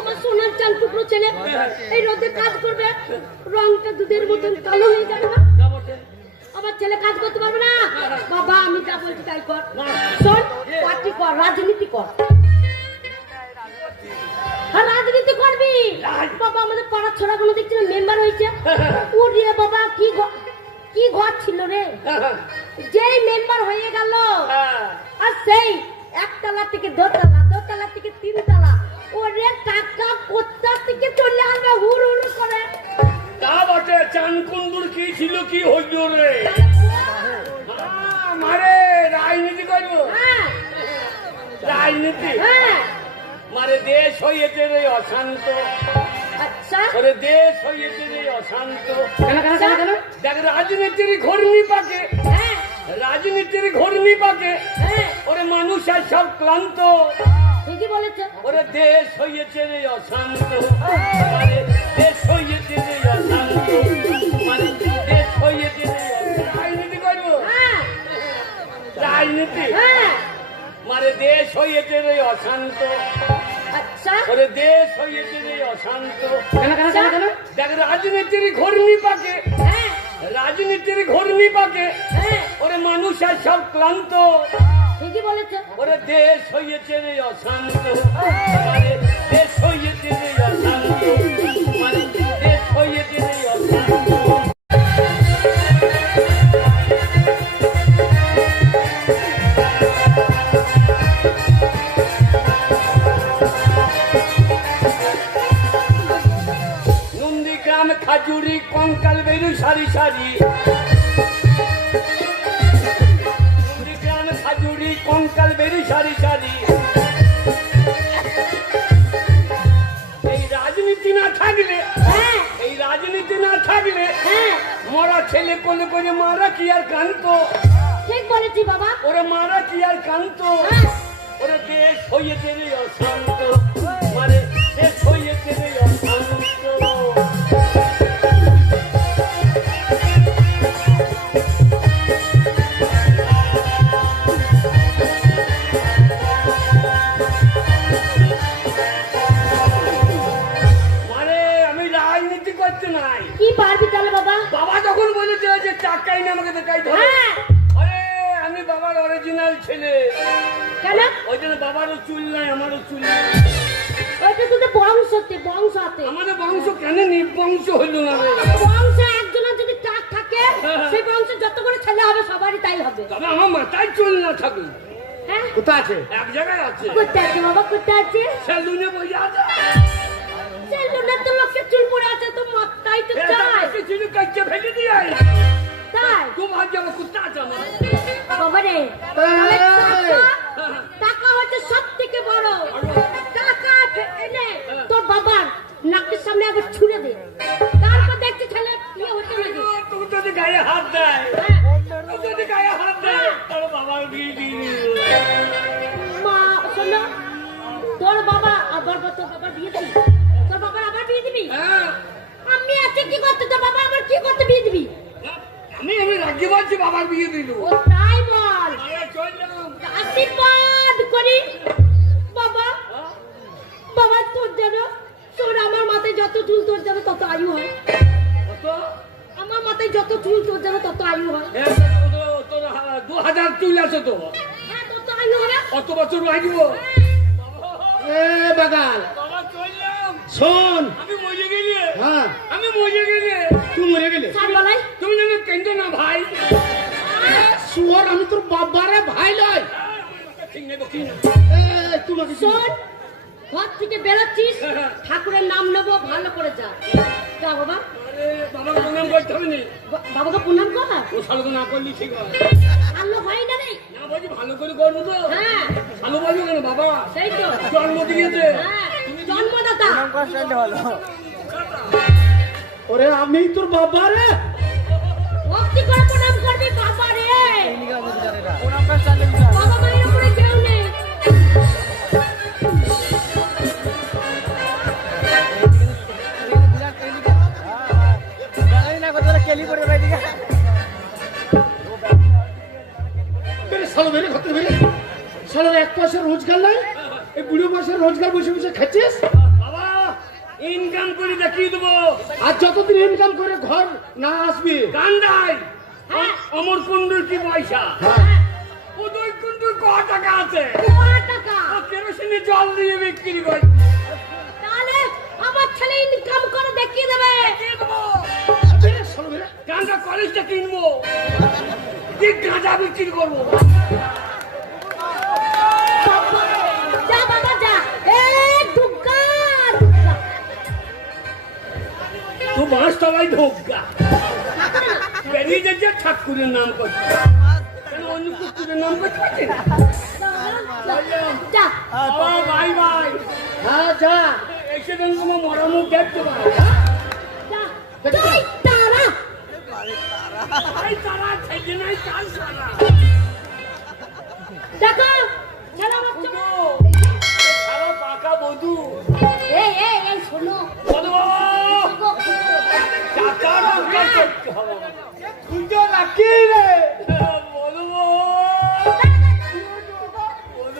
আমার সোনার চাল টুকরো ছেলে এই রোদে কাজ করবে রংটা দুধের মতন কালো হয়ে যাবে না আমার ছেলে কাজ করতে পারবে না বাবা আমি যা বলছি তাই কর শোন পার্টি কর রাজনীতি কর আর রাজনীতি করবি বাবা আমাদের পাড়ার ছোড়াগুলো দেখছি না মেম্বার হয়েছে ও রে বাবা কি ঘর ছিল রে যেই মেম্বার হয়ে গেল আর সেই একতলা থেকে দোতলা দোতলা থেকে 3 তলা ওরে টাকা কোথা থেকে চলে আসবে হুড় হুড় করে তা বটে, চানকুন্ডুর কি ছিল কি হইল রে? মারে রাজনীতি করবো, হ্যাঁ রাজনীতি হ্যাঁ মারে দেশ হয়েছে রে অশান্ত, আচ্ছা ওরে দেশ হয়েছে রে অশান্ত। কেন দেখ রাজনীতির ঘূর্ণি পাকে, হ্যাঁ রাজনীতির ঘূর্ণি পাকে হ্যাঁ ওরে মানুষ আর সব ক্লান্ত, ঠিকই বলেছে ওরে দেশ হয়েছে রে অশান্ত, মানে দেশ হয়েছে রে অশান্ত, মানে দেশ হয়েছে রে অশান্ত। রাজনীতি করবো, হ্যাঁ রাজনীতি হ্যাঁ মারে দেশ হয়েছে রে অশান্ত, আচ্ছা ওরে দেশ হয়েছে রে অশান্ত। কেন কেন কেন কেন? দেখ রাজনীতির ঘূর্ণি পাকে, হ্যাঁ রাজনীতির ঘূর্ণি পাকে হ্যাঁ ওরে মানুষ আর সব ক্লান্ত। ঠিকই বলেছো। ওরে দেশ হয়েছে রে অশান্ত, মানে দেশ হয়েছে রে অশান্ত, মানে দেশ হয়েছে রে অশান্ত। নন্দীগ্রাম খাজুরি কঙ্কাল বেরু সারি সারি, নন্দীগ্রাম খাজুরি কঙ্কাল বেরু সারি সারি। এই রাজনীতি না থাকলে, হ্যাঁ এই রাজনীতি না থাকলে হ্যাঁ মরা ছেলে কোলে করে মারা কি আর কান্ত, ঠিক বলেছি বাবা। ওরে মারা কি আর কান্ত। হ্যাঁ ওরে দেশ হয়েছে রে অশান্ত, মানে দেশ হয়েছে রে অশান্ত। মানে আমি রাজনীতি করতে নাই। কি পারবি তাহলে বাবা? বাবা যখন বলেছে যে টাকাই না আমাকে দেখাই ধরে, হ্যাঁ আরে আমি বাবার অরিজিনাল ছেলে, কেন? ওই জন্য বাবারও চুল নাই আমারও চুল নাই। ওইটা তো বংশতে বংশতে আমাদের বংশ কেন নির্বংশ হইল না রে? বংশ একজনের যদি টাক থাকে সেই বংশে যত করে ছেলে হবে সবারই তাই হবে। তবে আমার মাথায় চুল না থাকবে, হ্যাঁ কোথায় আছে? এক জায়গায় আছে, কোথায় আছে বাবা? কোথায় আছে? সেলুনে বসে আছে। সেলুনের তো লোকের চুল পড়ে আছে, তো মাথায় তো চাই চুল কাটতে ফেলে দিয়ে আয়। তাই খুব ভাগ যাবো কুত্তা আছে আমার। বাবা রে, তাহলে টাকা হচ্ছে সব থেকে বড়। টাকা এনে তোর বাবার নাকের সামনে একবার ছুঁড়ে দে, তারপর দেখছি ছেলে বিয়ে হতে লাগে। তুই যদি গায়ে হাত দেয়, তুই যদি গায়ে হাত দেয় তোর বাবার বিয়ে দিয়ে দিবো। মা শোনো, তোর বাবা আবার তোর বাবার বিয়ে দিবি? তোর বাবার আবার বিয়ে দিবি? হ্যাঁ, আমি আছে কি করতে, তোর বাবা আবার কি করতে বিয়ে দিবি? আমি রাজি বলছি বাবার বিয়ে দিল। ও তাই বল। চললাম আশীর্বাদ করি বাবা। বাবা তোর যেন, তোর আমার মাথায় যত চুল তোর যেন তত আয়ু হয়। কত? আমার মাথায় যত চুল তোর যেন তত আয়ু হয়। তোর 2000 চুল আছে তো, হ্যাঁ তত আয়ু হবে। কত বছর লাগব? এ বাগাল বাবা চললাম। শোন, আমি মরে গেলে, হ্যাঁ আমি মরে গেলে তুই মরে গেলে সার বলাই তুমি যেন কেন্দ্র না ভাই। শুয়ার, আমি তোর বাবারে ভাই লয়। ঠিক নেবো কি না? তোমাকে শোন, ঘর থেকে বেরোচ্ছিস, ঠাকুরের নাম নেবো, ভালো করে যা। যা বাবা, আরে বাবাকে প্রণাম করতে হবে না, বাবাকে প্রণাম কর। ও ভালো না করলি ঠিক হয় ভালো হয় না রে। না, বলছি ভালো করে করবো তো। হ্যাঁ ভালো বলবো কেন বাবা, সেই তো। জন্ম দিয়েছে। হ্যাঁ জন্মদাতা। ওরে আমি তোর বাবারে ভক্তি করে প্রণাম করবি বাবা রে। বাবা মায়ের উপরে কেউ নেই। সালো বেরে ঘর থেকে বেরে। সালোর এক পয়সা রোজগার নাই, এই বুড়ো বয়সের রোজগার বসে বসে খাচ্ছিস। বাবা ইনকাম করে দেখিয়ে দেবো। আর যতদিন ইনকাম করে ঘর না আসবি গান্ধাই হ্যাঁ। অমর কুণ্ডুর কি পয়সা, হ্যাঁ, উদয় কুণ্ডুর ক টাকা আছে, তোমার টাকা। ও কেরোসিনে জল দিয়ে বিক্রি করে তাহলে আমার ছেলে ইনকাম করে দেখিয়ে দেবে। দিয়ে দেবো। বেরে, সালো বেরে। গাঁজা কলেজটা কিনবো, কি গাঁজা বিক্রি করবো। যা বাবা যা। এ দুগ্গা দুগ্গা। তো বাঁশ তলায় ঢোকা বেরিয়ে যাচ্ছে ঠাকুরের নাম করছে, কেন অন্য কুকুরের নাম করতে পারছে না? যা। বাবা বাই বাই, হ্যাঁ যা। এসে দেন তোমার মরা মুখ দেখতে পাবো। যা। জয় তারা। এই তারা ছেলে নাই কাল সারা। দেখো ছেলে আমার বুঝো, সারা পাকা বধূ এই এই এই শোনো। বলো টাকা রোজগার করতে হবে। খুঁজো রাখি রে বলবো বলবো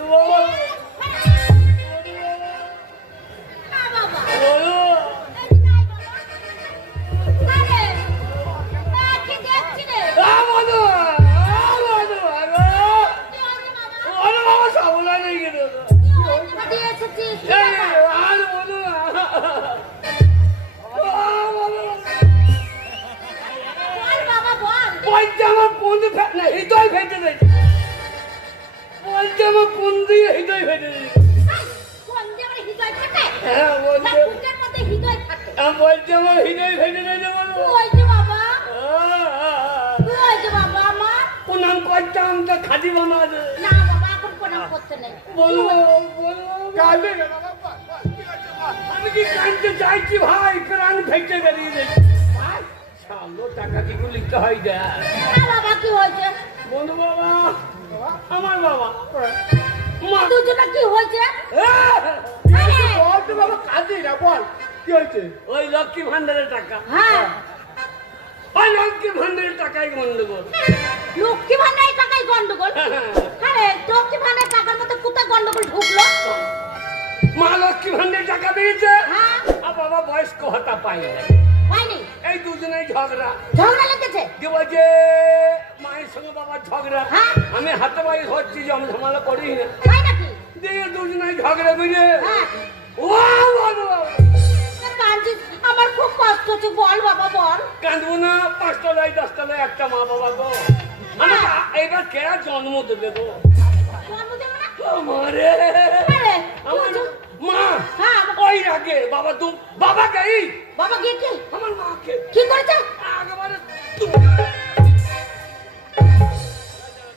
দিয়েছে বলছে আমার কোন দিয়ে হৃদয় ভেঙে দিয়েছে কোন যে আমার হৃদয় থাকে হ্যাঁ না বলছে বুকের মধ্যে হৃদয় থাকে বলছে আমার হৃদয় ভেঙে দিয়েছে বলবো ওই যে বাবা ওই যে বাবা আমার প্রণাম করতাম তো খাদি বাবা না বাবা এখন প্রণাম করতে নেই বলবো বলবো কাঁদে আমি কি কানতে চাইছি ভাই প্রাণ ফেটে বেরিয়ে গেছে ভাই সালো টাকা কি লিখতে হয় দেয় না বাবা কি হয়েছে বন্ধু বাবা আমার বাবা মা দুজনে কি হয়েছে আরে, বল তো বাবা কাঁদে না বল কি হয়েছে ওই লক্ষ্মী ভান্ডারের টাকা হ্যাঁ ওই লক্ষ্মী ভান্ডারের টাকাই গন্ডগোল লক্ষ্মী ভান্ডারের টাকায় গন্ডগোল আরে লক্ষ্মী ভান্ডারের টাকার মধ্যে কোথায় গন্ডগোল ঢুকলো মা লক্ষ্মী ভান্ডারের টাকা দিয়েছে হ্যাঁ আর বাবা বয়স্ক হতা পাই না হয়নি এই দুজনেই ঝগড়া ঝগড়া লেগেছে দেব যে মায়ের সঙ্গে বাবার ঝগড়া হ্যাঁ। আমি হাতে বাড়ি হচ্ছি জম ঝামেলা করি না তাই নাকি দিয়ে দুজনেই ঝগড়া বুঝে হ্যাঁ ও বাবা কাঞ্জি আমার খুব কষ্ট হচ্ছে বল বাবা বল কাঁদবো না 5 তলায় 10 তলায় একটা মা বাবা গো আমাকে এবার কে জন্ম দেবে গো জন্ম দেবে না আমারে আরে আমার মা হ্যাঁ ওই আগে বাবা তুম বাবা গই বাবা গিয়ে কি আমার মাকে কি করেছে আগেবারে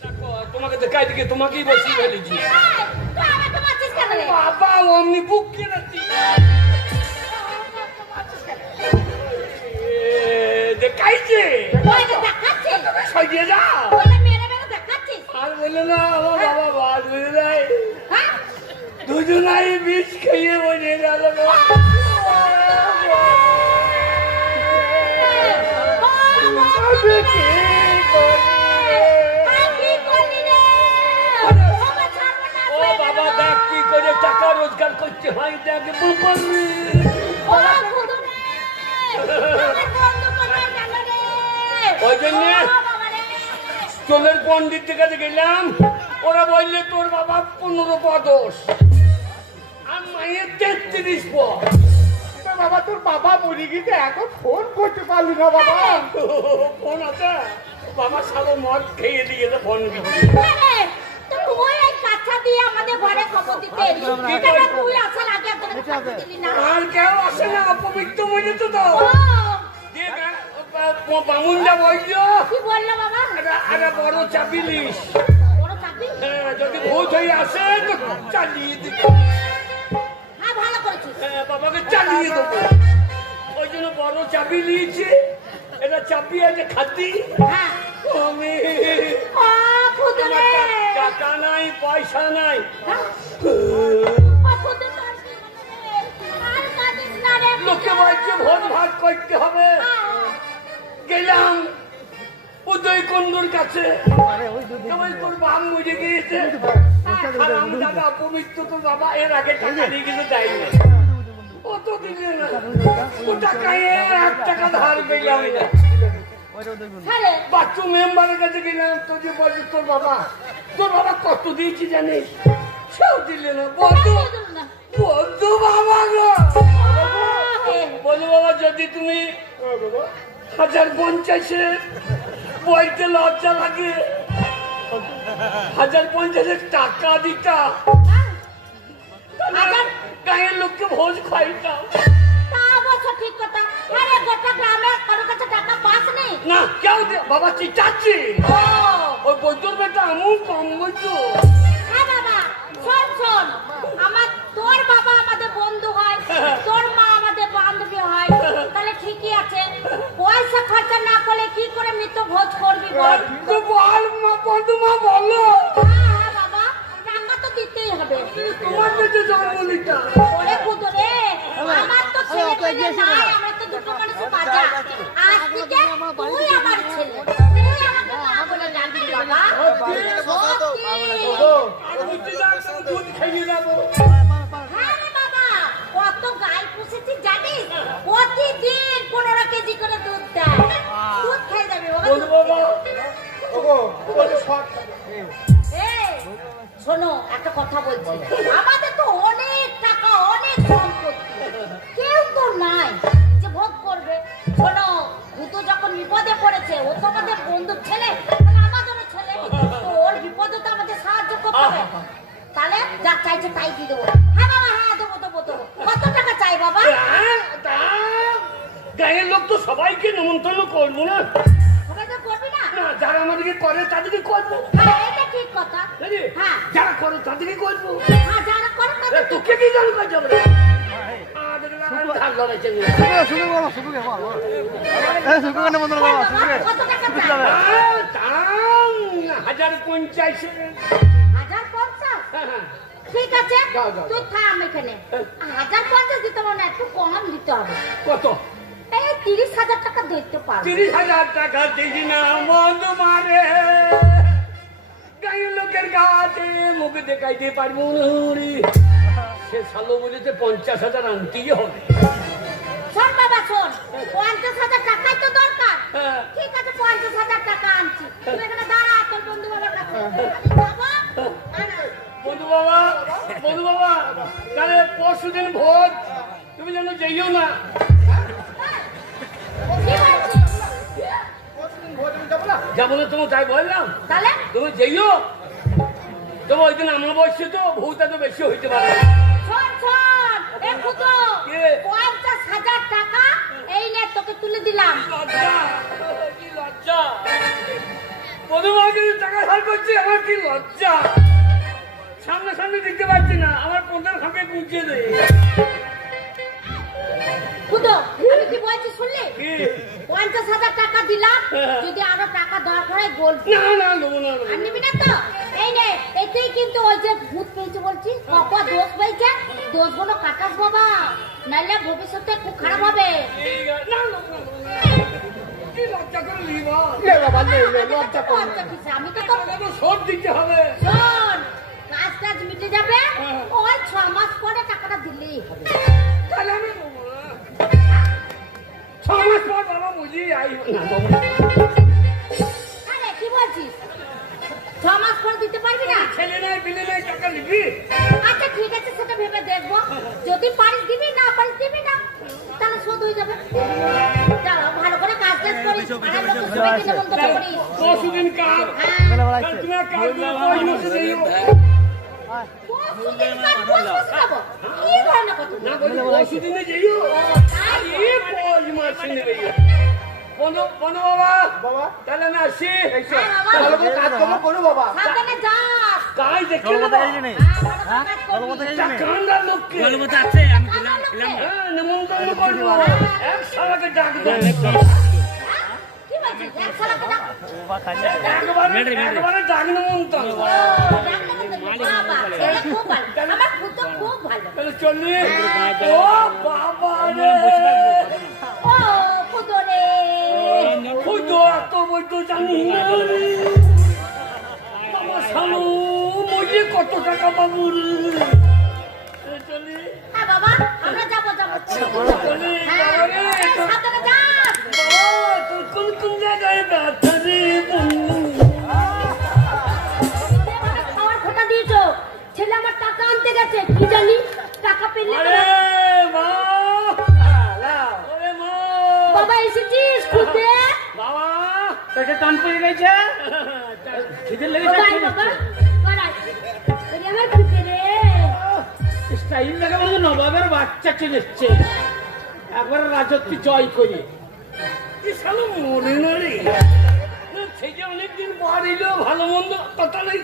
দেখো তোমাকে দেখাই দিকে তোমাকেই বসিয়ে ফেলেছি এই, তুই আমাকে মারছিস কেন রে? বাবা অমনি বুক কিনেছি দেখাইছে ওই যে দেখাচ্ছিস, সরিয়ে যাও ওই যে মেরে মেরে দেখাচ্ছিস, আর বললো না আমার বাবা বাদ বুঝে নাই হ্যাঁ? দুজনাই বিষ খেয়ে বসে গেল ও বাবা, তুমি রে, আর কি করলি রে? আমার সর্বনাশ ও হয়ে গেল বাবা গো। দেখ কি করে টাকা রোজগার করতে হয় দেখ বাবা ও খুদু রে, আমার বন্ধু কোথায় গেল রে? ওই জন্যে? ও বাবা রে। চোলের পণ্ডিতের কাছে গেলাম ওরা বললে তোর বাবা 15 পদোষ আর মায়ের 33 পদ বাবা তোর বাবা মরে গেছে এখন ফোন করতে পারলি না বাবা ফোন আছে বাবা সারা মদ খেয়ে দিয়ে গেছে ফোন দিচ্ছে আরে, তো তুই এই কাঁচা দিয়ে আমাদের ঘরে খবর দিতে এলি। কেন তুই আসার আগে তোকে খবর দিলি না? আর কেউ আসে না অপবিত্র মনে তো তো ও, দিয়ে বামুনটা বললো কি বললো বাবা? একটা বড় চাপিলিস বড় চাকরি? হ্যাঁ, যদি ভূত হয়ে আসে তো চালিয়ে দিত হ্যাঁ, ভালো করেছিস। বাবাকে চালিয়ে দেবো ওই জন্য বড় চাবি নিয়েছে এটা চাবি আছে খাতি হ্যাঁ। আমি ও, খুদু রে। টাকা নাই পয়সা নাই হ্যাঁ? ও, খুদু তোর কি হলো রে? আর কাঁদিস না রে, লোকে বলছে ভোট ভাগ করতে হবে হ্যাঁ। গেলাম উদয় কুণ্ডুর কাছে কেবল তোর বাপ মরে গিয়েছে হারাম দাদা অপবিত্র তোর বাবা এর আগে টাকা দিয়ে কিন্তু দেয়নি ও তো দিলে না ও টাকায় 1 টাকা ধার পেলাম না হ্যাঁ রে, বাচ্চু মেম্বারের কাছে গেলাম তো যে বলছে তোর বাবা কত দিয়েছি জানিস সেও দিলে না বন্ধু কেন দিল না? বন্ধু বাবা গো বন্ধু বাবা যদি তুমি 1050 বলতে লজ্জা লাগে 1050 টাকা দিতা হাজার? গায়ের লোককে ভোজ খাইতাম তা অবশ্য ঠিক কথা। আরে, গোটা গ্রামে কারো কাছে টাকা পাস নি? না কেউ বাবা চিটাচ্ছি ও, ওই বৈদ্যর বেটা এমন কম বৈদ্য হ্যাঁ বাবা, শোন শোন, তোর বাবা আমাদের বন্ধু হয়, তোর মা আমাদের বান্ধবী হয়, তাহলে ঠিকই আছে। পয়সা খরচা না করলে কি করে মৃত ভোজ করবি বল? তো বল মা বন্ধু মা বলো হ্যাঁ বাবা, টাকা তো দিতেই হবে। তোমার কাছে জন্মলিটা ওরে খুদু রে, আমার তো ছেলে পেলে নাই, আমরা তো দুটো মানুষের বাজা। আজ থেকে তুই আমার ছেলে, তুই আমাকে মা বলে ডাকবি বাবা। সত্যি। দুধ খাইয়ে যাবো হ্যাঁ রে বাবা, কত গাই পুষেছি জানিস? প্রতিদিন 15 কেজি করে দুধ দেয়। দুধ খেয়ে যাবি বাবা। বন্ধু বাবা ওগো বলে শর্ট এই, শোনো একটা কথা বলছি, আমাদের তো অনেক টাকা অনেক সম্পত্তি, কেউ তো নাই যে ভোগ করবে। শোনো, ও তো যখন বিপদে পড়েছে ও তো আমাদের বন্ধুর ছেলে, তাহলে আমাদেরও ছেলে, তো ও চাইছে তাই দিয়ে দেবো। হ্যাঁ বাবা, হ্যাঁ দেবো দেবো দেবো। কত টাকা চাই বাবা? তা গায়ের লোক তো সবাইকে নিমন্ত্রণ করবো না। সবাই তো করবি না? না, যারা আমাদেরকে করে তাদেরকে করবো। হ্যাঁ, এটা ঠিক কথা। বুঝলি? হ্যাঁ। যারা করে তাদেরকে করবো। হ্যাঁ, যারা করে এ, তাদের তোকে কি জানি কাজ হবে? ধার লড়াইছে না। কত টাকা চাই? দাম 1050। 1050? হ্যাঁ, হ্যাঁ। ঠিক আছে, যাও, যাও, তুই থাম এখানে। 1050 দিতে পারবো না, একটু কম দিতে হবে। কত? এই 30,000 টাকা দিতে পারবো। 30,000 টাকা দিস না বন্ধু মারে। গায়ের লোকের কাছে মুখে দেখাইতে পারবো না রে। সে সালো বলেছে 50,000 আনতেই হবে। শোন বাবা শোন, 50,000 টাকাই তো দরকার। হ্যাঁ। ঠিক আছে, 50,000 টাকা আনছি। তুই এখানে দাঁড়া, তোর বন্ধু বাবার কাছে। বাবা, বন্ধু বাবা, বন্ধু বাবা, তাহলে পরশুদিন ভোর তুমি যেন যেও না। কি বলছিস? যাবো না তুমি তাই বললাম। তাহলে তুমি যেও। তবে ওই দিন আমার বয়সে তো ভূতা তো বেশি হইতে পারে। শোন শোন, এ ফুটো, কে? 50,000 টাকা এই নে তোকে তুলে দিলাম। লজ্জা, কি লজ্জা। বন্ধু বাবা যদি টাকা ধার করছে, আমার কি লজ্জা। সামনে সামনে দেখতে পাচ্ছি না, আমার পনেরো খাকে গুছিয়ে দেয়। ফুটো, আমি কি বলছি শুনলি? কি? 50,000 টাকা দিলাম, যদি আরো টাকা দরকার হয় বলবি। না না, নেবো না, নেবো আর না। নিবি না তো? এই নে, এতেই কিন্তু ওই যে ভূত পেয়েছে বলছি, কপা দোষ পেয়েছে, দোষগুলো কাটাস বাবা, নাহলে ভবিষ্যতে খুব খারাপ হবে। ঠিক আছে। না, না, না, না, না। কি লজ্জা করে নিবা? লজ্জা কিসে? আমি তো তোর টাকা তো সব দিতে হবে। শোন, কাজ টাজ মিটে যাবে, হ্যাঁ। ওই 6 মাস পরে টাকাটা দিলেই হবে। তাহলে আমি নেবো না। 6 মাস পর বাবা বুঝি আইব না বাবা। আরে কি বলছিস? 6 মাস পর দিতে পারবি না? ছেলে নাই বিলে নাই টাকা নিবি? আচ্ছা ঠিক আছে, সেটা ভেবে দেখবো। যদি পারিস দিবি, না পারিস দিবি না, তাহলে শোধ হয়ে যাবে। চলো ভালো করে কাজ টাজ করিস, আর লোকের সবাইকে নেমন্তন্ন করিস। পরশুদিন কাজ। হ্যাঁ, তুমি এক কাজ করো, ওই মাসে দিও। পরশুদিন কাজ পরশু যাবো। কি ধরনের কথা? না বলি পরশুদিনে যেও। তাই? এ পৌষ মাসে নেবে। বন্ধু বন্ধু বাবা, তাহলে আমি আসি। হ্যাঁ, বাবা। ভালো করে কাজ করবো করো বাবা। সাবধানে যাস। কাজ দেখে নেবো। হ্যাঁ, ভালো করে কাজ করবি। কান্দার লোককে কাজের লোককে। হ্যাঁ, নিমন্ত্রণ করবো। এক শালাকে ডাক দেবো। হ্যাঁ? কি বলছিস? এক শালাকে ডাক। একবারে ডাক নিমন্ত্রণ। ও, ডাক্তার বলতে বাবা, ছেলে খুব ভালো। আমার ফুটো খুব ভালো। তাহলে চললি। ও বাবা রে, ও ফুটো রে। ওই তো এত বই তো জানি না রে। আমার শালু মজে কত টাকা পাবো রে। চলি হ্যাঁ বাবা, আমরা যাবো যাবো। চলি হ্যাঁ, বাবা রে। সাবধানে যাস। বাবা, তুই কোন কোন জায়গায় ব্যথা রে বন্ধু? খাওয়ার খোটা দিয়েছো, ছেলে আমার টাকা আনতে গেছে, কি জানি টাকা পেলে। আরে মা, ওরে মা, বাবা এসেছিস খুঁজতে? বাবা, পেটে টান পড়ে গেছে, খিদে লেগেছে। কোথায় বাবা? কোথায়? ওরে আমার খুঁজতে রে। স্টাইল লাগে বলতে নবাবের বাচ্চা চলে এসছে, একবার রাজত্ব জয় করে। কি শালু মরে না রে। থেকে অনেকদিন পর এলো, ভালো মন্দ কথা নেই।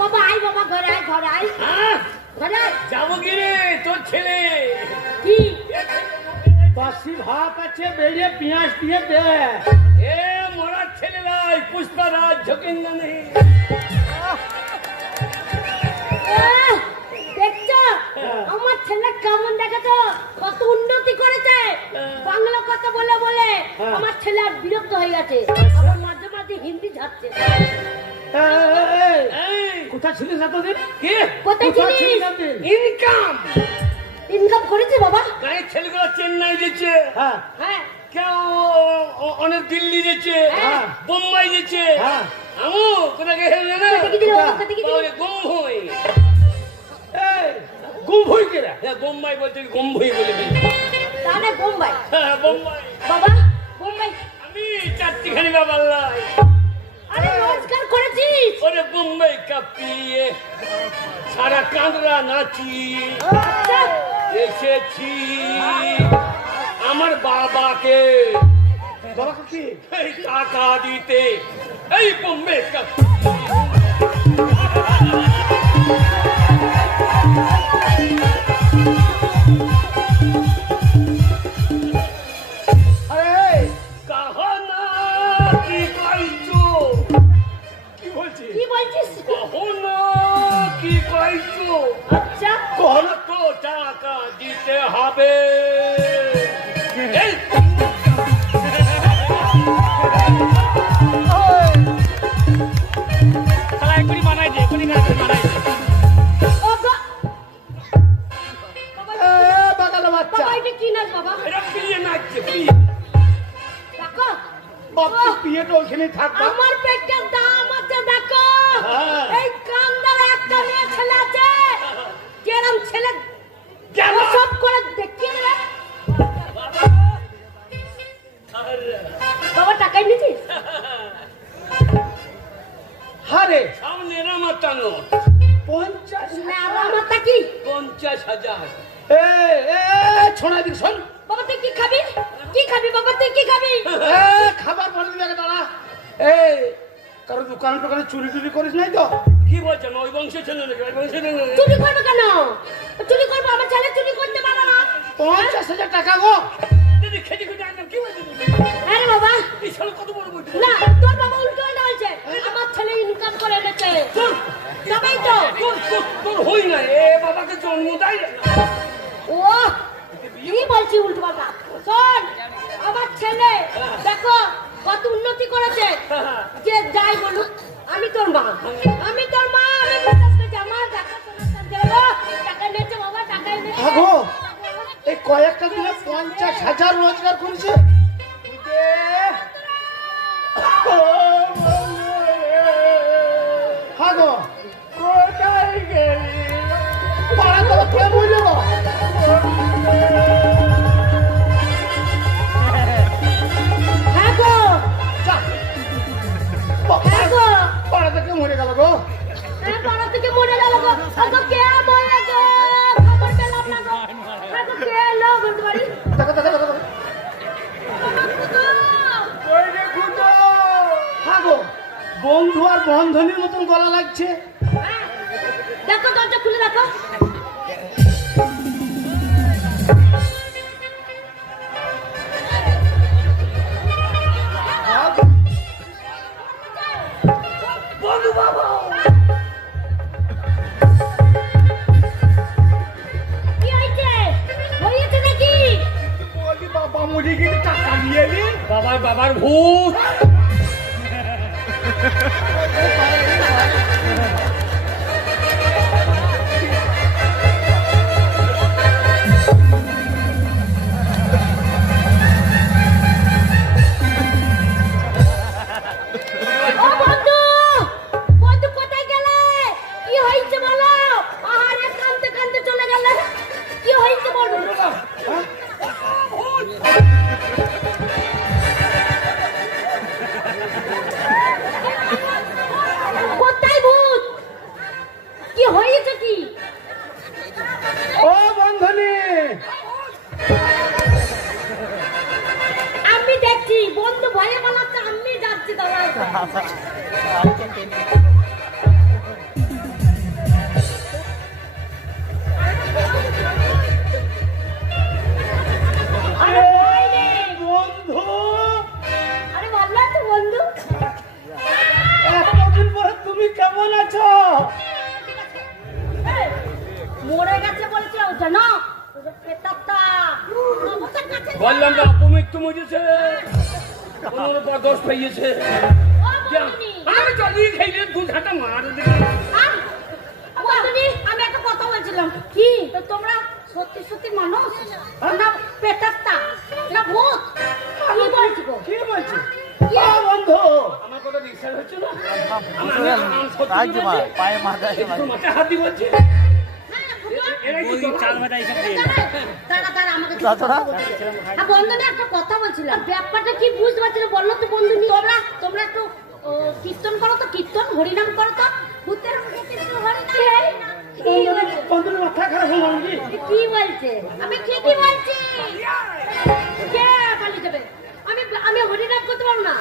বাবা আয়, বাবা ঘরে আয়, ঘরে আয়, হ্যাঁ, ঘরে আয়। যাবো কি রে তোর ছেলে? কি? বাসি ভাত আছে, বেরিয়ে পেঁয়াজ দিয়ে দে। এ মরার ছেলে লাই, পুষ্পারাজ ঝোকেঙ্গা নেই। আহ, দেখছো আমার ছেলে কেমন দেখেছো, কত উন্নতি করেছে। বাংলা কথা বলে বলে আমার ছেলে আর বিরক্ত হয়ে গেছে, আবার মাঝে মাঝে হিন্দি ঝাড়ছে। এই, কোথায় ছিলিস এতদিন? কি কোথায় কোথায় ছিলিস? ছিলিস এতদিন? ইনকাম? ইনকাম করেছে বাবা? গাড়ির ছেলেগুলো চেন্নাই দিচ্ছে, হ্যাঁ, হ্যাঁ, কেউ অনেক দিল্লি দিচ্ছে, হ্যাঁ। বোম্বাই দিচ্ছে। হ্যাঁ। আমু কোথায় গেছে জানো? কোথায় দিলি বাবা, কোথায় দিলি? বাবারে গম্ভই। এই, গুম হয়ে গেলে। হ্যাঁ, বোম্বাই বলতে গম্ভই বলে দিই। তাহলে বোম্বাই। হ্যাঁ, বোম্বাই। বাবা বোম্বাই। আমি চারটিখানি বাবার লাই। আরে রোজগার করেছিস? ওরে বোম্বে কাঁপিয়ে সারা কাঁদরা নাচি এসেছি আমার বাবাকে বাবাকে কি এই টাকা দিতে এই বোম্বে কাঁপিয়ে আরে কাহনা কি কইছো কি বলছিস কি বলছিস? কাহনা কি কইছো আচ্ছা কোন তো টাকা দিতে হবে এই ও গো বাগালো বাচ্চা বাবা এটা কি নাচ বাবা? এরা পিয়ে নাচছে পিয়ে দেখো বাচ্চা পিয়েটা ওইখানে থাকবা আমার পেটের দাম আছে দেখো। হ্যাঁ। এই কান্দার একটা মেয়ে ছেলে আছে, যেরম ছেলে গেল। সব করে দেখিয়ে দেবে। বাবা টাকাই নিছিস? হারে সামনে রামাতানো 50 না আমার মাথা কি? 50,000 এ এ ছোড়া দিক শোন বাবা তুই কি খাবি? কি খাবি বাবা তুই কি খাবি? এ খাবার বলে দিবে দাঁড়া এই কারো দোকানে চুরি টুরি করিস নাই তো কি বলছেন ওই বংশের ছেলে নাকি ওই বংশের ছেলে নাকি? চুরি করবে কেন? চুরি করবো, আমার ছেলে চুরি করতে পারে না। 50,000 টাকা গো দিদি খেতে খেতে আনলাম কি বলছেন আরে বাবা এই শালা কত বড় বলছে না, তোর বাবা উল্টো উল্টো হয়েছে। আমার ছেলে ইনকাম করে এনেছে তবেই তো। তোর হই না এ বাবাকে জন্ম দেয় না ও কি বলছি উল্টো বাবা? শোন আমার ছেলে দেখো কত উন্নতি করেছে। যে যাই বলুক আমি তোর মা, আমি তোর মা, আমি বিশ্বাস করছি আমার টাকা নিয়েছে বাবা, টাকা এনেছে। আগো এই কয়েকটা দিনে 50,000 রোজগার করেছে হাগো কোথায় গেলি পাড়া তো প্রেম হইল হ্যাঁ গো, হ্যাঁ গো, পাড়া থেকে মরে গেল গো হ্যাঁ পাড়া থেকে মরে গেল গো। আগো কে মরে গো? খবর পেলাম না গো। আগো কে এলো বলতে পারি? দেখো দেখো দেখো হাগো বন্ধু আর বন্ধনীর মতন গলা লাগছে দেখো দরজা খুলে দেখো। বন্ধু বাবা কি হয়েছে? হয়েছে নাকি? বলি বাবা মরে গেলে টাকা নিয়ে নি বাবার ভূত ও বন্ধু, বন্ধু কোথায় গেলে? কি হয়েছে বলো? আহারে কাঁদতে কাঁদতে চলে গেলে। কি হয়েছে বলো? কোথায় ভূত? কি হয়েছে কি? ও বন্ধনী আমি দেখছি বন্ধু ভয়ে পালাচ্ছে, আমি যাচ্ছি দাঁড়াও। আরে ভয় নেই। বন্ধু আরে বললাম তো বন্ধু। এতদিন পরে তুমি কেমন আছো এই, মরে গেছে বলছে ওটা না, ওটা পেটাটা। আমাদের কাছে বললাম না অপমৃত্যু মরেছে 15 পেয়েছে ও বন্ধুনি, আমি জলিয়ে খেয়ে দুধ হাঁটা মার দিকে বন্ধুনি, আমি একটা কথা বলছিলাম। কি তো তোমরা সত্যি সত্যি মানুষ না পেটাটা না ভূত? কি বলছি গো? কি বলছি কি? ও বন্ধু আমার কথা বিশ্বাস হচ্ছে না সত্যি বলছি। পায়ে মাথা একটু মাথায় হাত দিয়ে বলছে হ্যাঁ, ভূত। এরাই কি দাঁড়া দাঁড়া আমাকে কিছু কথা বলতে দে। হ্যাঁ, বন্ধুনি একটা কথা বলছিলাম, ব্যাপারটা কি বুঝতে পারছি না, বললো তো বন্ধুনি। তোমরা একটু কীর্তন করো তো, কীর্তন হরিনাম করো তো। ভূতের মুখে কিছু হরি নাই। কি বলছে? বন্ধুর মাথা খারাপ হলো নাকি? কি বলছে? আমি ঠিকই বলছি। কে পালিয়ে যাবে? আমি হরিনাম করতে পারবো না।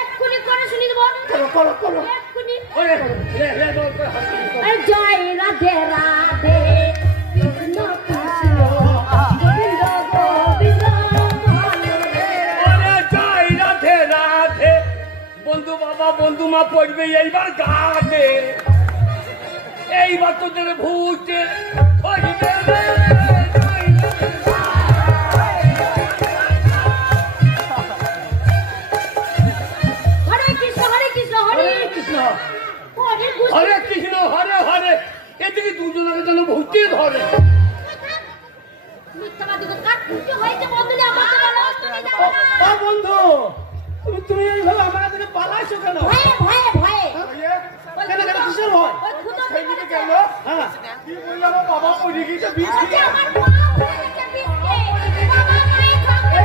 এক্ষুনি করে শুনি দেবো। করো। এক্ষুনি। ওরে, লে, বল, কর, হাত দিয়ে কর। এই জয় রাধে রাধে কৃষ্ণ কৃষ্ণ গোবিন্দ গোবিন্দ ভালো রে। ওরে জয় রাধে রাধে, বন্ধু বাবা বন্ধু মা পড়বে এইবার গাবে, এইবার তোদের ভূতে ধরবে রে। হরে কৃষ্ণ হরে কৃষ্ণ হরে কৃষ্ণ হরে কৃষ্ণ। হরে কৃষ্ণ হরে হরে, এদিকে দুজনকে যেন ভূতে ধরে। মিথ্যাবাদী কোথাকার। কি হয়েছে বন্ধুরে আমাকে বলো, তুমি জানো না। ও বন্ধু, তুমি এইভাবে আমার থেকে পালাইছো কেন? ভয়ে ভয়ে ভয়ে। কেন কিসের ভয়? ওই খুদো ছেলে গেল। হ্যাঁ কি বললো আমার বাবা মরে গেছে, বিষ বলছে আমার মা বলেছে বিস্কে। বাবা মাই খাবে।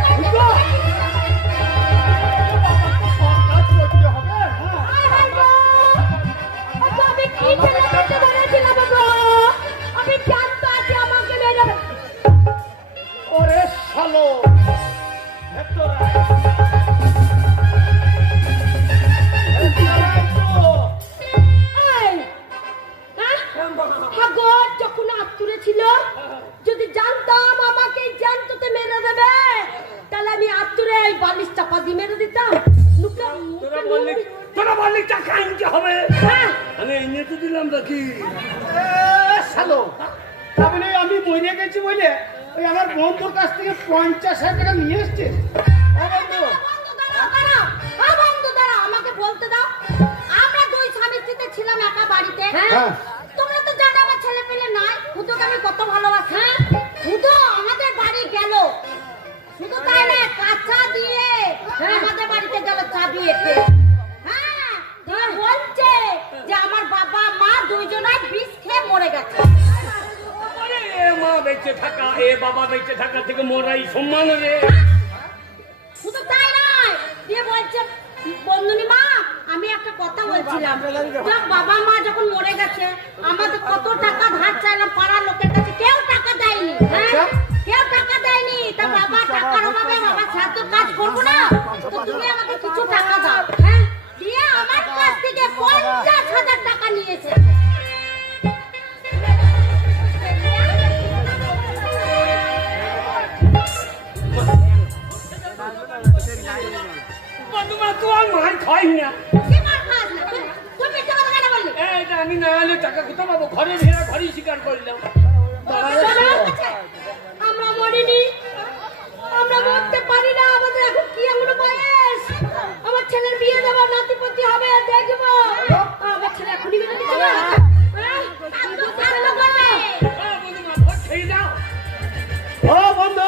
হায় হায় গো। আচ্ছা, আমি কি ছেলে করতে বলেছিলাম গো? আমি জানতো আজ আমাকে মেরে দেবে। ওরে শালো ভেতর আয়। ভেতর আয় তো। এই, হ্যাঁ? হাগো, যখন আত্মুরে ছিল, যদি জানতাম আমাকে জানতোতে মেরে দেবে, তাহলে আমি আত্মুরে এই বালিশ চাপা দিয়ে মেরে দিতাম। তোরা বললি টাকা আনতে হবে, হ্যাঁ, আমি এনে তো দিলাম নাকি। শালো তার মানে আমি মরে গেছি বলে ওই আমার বন্ধুর কাছ থেকে 50,000 টাকা নিয়ে এসছে। বন্ধু দাঁড়াও, দাঁড়াও। বন্ধু দাঁড়াও, আমাকে বলতে দাও। আমরা দুই স্বামী স্ত্রী ছিলাম একা বাড়িতে। হ্যাঁ। তোমরা তো জানো আমার ছেলে পেলে নাই। হুদুকে আমি কত ভালোবাসি। হ্যাঁ, হুদু আমাদের বাড়ি গেল, শুধু তাই না, কাঁচা দিয়ে আমাদের বাড়িতে গেল চাবি এঁটে। হ্যাঁ, দিয়ে বলছে যে আমার বাবা মা দুইজনাই বিষ খেয়ে মরে গেছে। আরে এ মা বেঁচে থাকা, এ বাবা বেঁচে থাকা থেকে মোরাই সম্মান রে। শুধু তাই নয়, দিয়ে বলছে বন্ধুনি মা, আমি একটা কথা বলছিলাম, যাক বাবা মা যখন মরে গেছে, আমাদের কত টাকা ধার চাইলাম পাড়ার লোকের কাছে, কেউ টাকা দেয়নি। হ্যাঁ, কেউ টাকা দেয়নি। তা বাবা টাকার অভাবে বাবা সাথে কাজ করবো না, তো তুমি আমাকে কিছু টাকা দাও। হ্যাঁ, দিয়ে আমার কাছ থেকে 50,000 টাকা নিয়েছে। বন্ধু মা তো আর মার খাই না। কি মার খাস না? তুমি মিথ্যে কথা কেন বললি? এটা আমি না হলে টাকা কোথাও পাবো, ঘরে ভেড়া ঘরেই স্বীকার করলাম। শোনো, আমরা মরিনি, আমরা মরতে পারি না। আমাদের এখন কি এমন বয়স? আমার ছেলের বিয়ে দেবো, নাতিপতি হবে, দেখবো। আমার ছেলে এখনই বিয়ে দিচ্ছে না। হ্যাঁ? শুধু কান্না করবে। বন্ধু মা ভোট খেয়ে যাও। ও বন্ধু,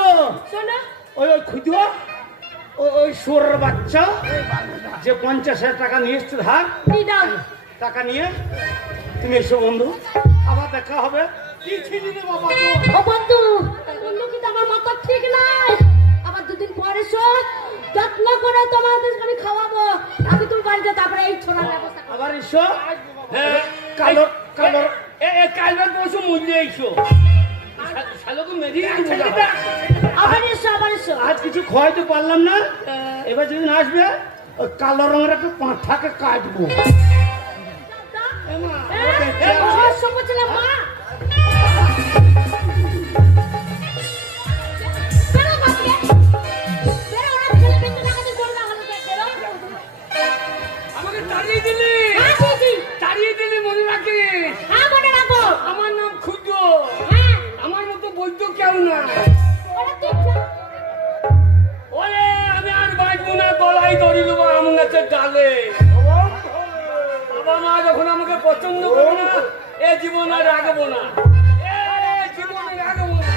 শোনো, ওই খুদুয়া ওই সুরের বাচ্চা যে 50,000 টাকা নিয়ে এসছে ধার, কি দাও? টাকা নিয়ে তুমি এসো বন্ধু, আবার দেখা হবে। কি ছিলি রে বাবা গো? ও বন্ধু, বন্ধু কিন্তু আমার মাথা ঠিক নাই। আবার দুদিন পরে এসো, যত্ন করে তোমাদের আমি খাওয়াবো। আমি তুমি বাড়িতে, তারপরে এই ছোড়ার ব্যবস্থা করবো। আবার এসো। হ্যাঁ, কালোর কালোর কালবার পরশু মূল্য এইছো শালোকে মেরিয়ে দিব। আবার এসো, আবার এসো। আজ কিছু খাওয়াইতে পারলাম না, এবার যেদিন আসবে ওই কালো রঙের একটা পাঁঠাকে কাটবো। আমাকে তাড়িয়ে দিলি, তাড়িয়ে দিলি, মনে রাখিস। আমার নাম ক্ষুদ্র, আমার মতো বৈদ্য কেউ না। ওরে আমি আর বাঁচবো না, গলায় দড়ি দেবো আম গাছের ডালে। বাবা মা যখন আমাকে পছন্দ করবে না, এ জীবন আর রাখবো না, এ জীবন আর রাখবো না।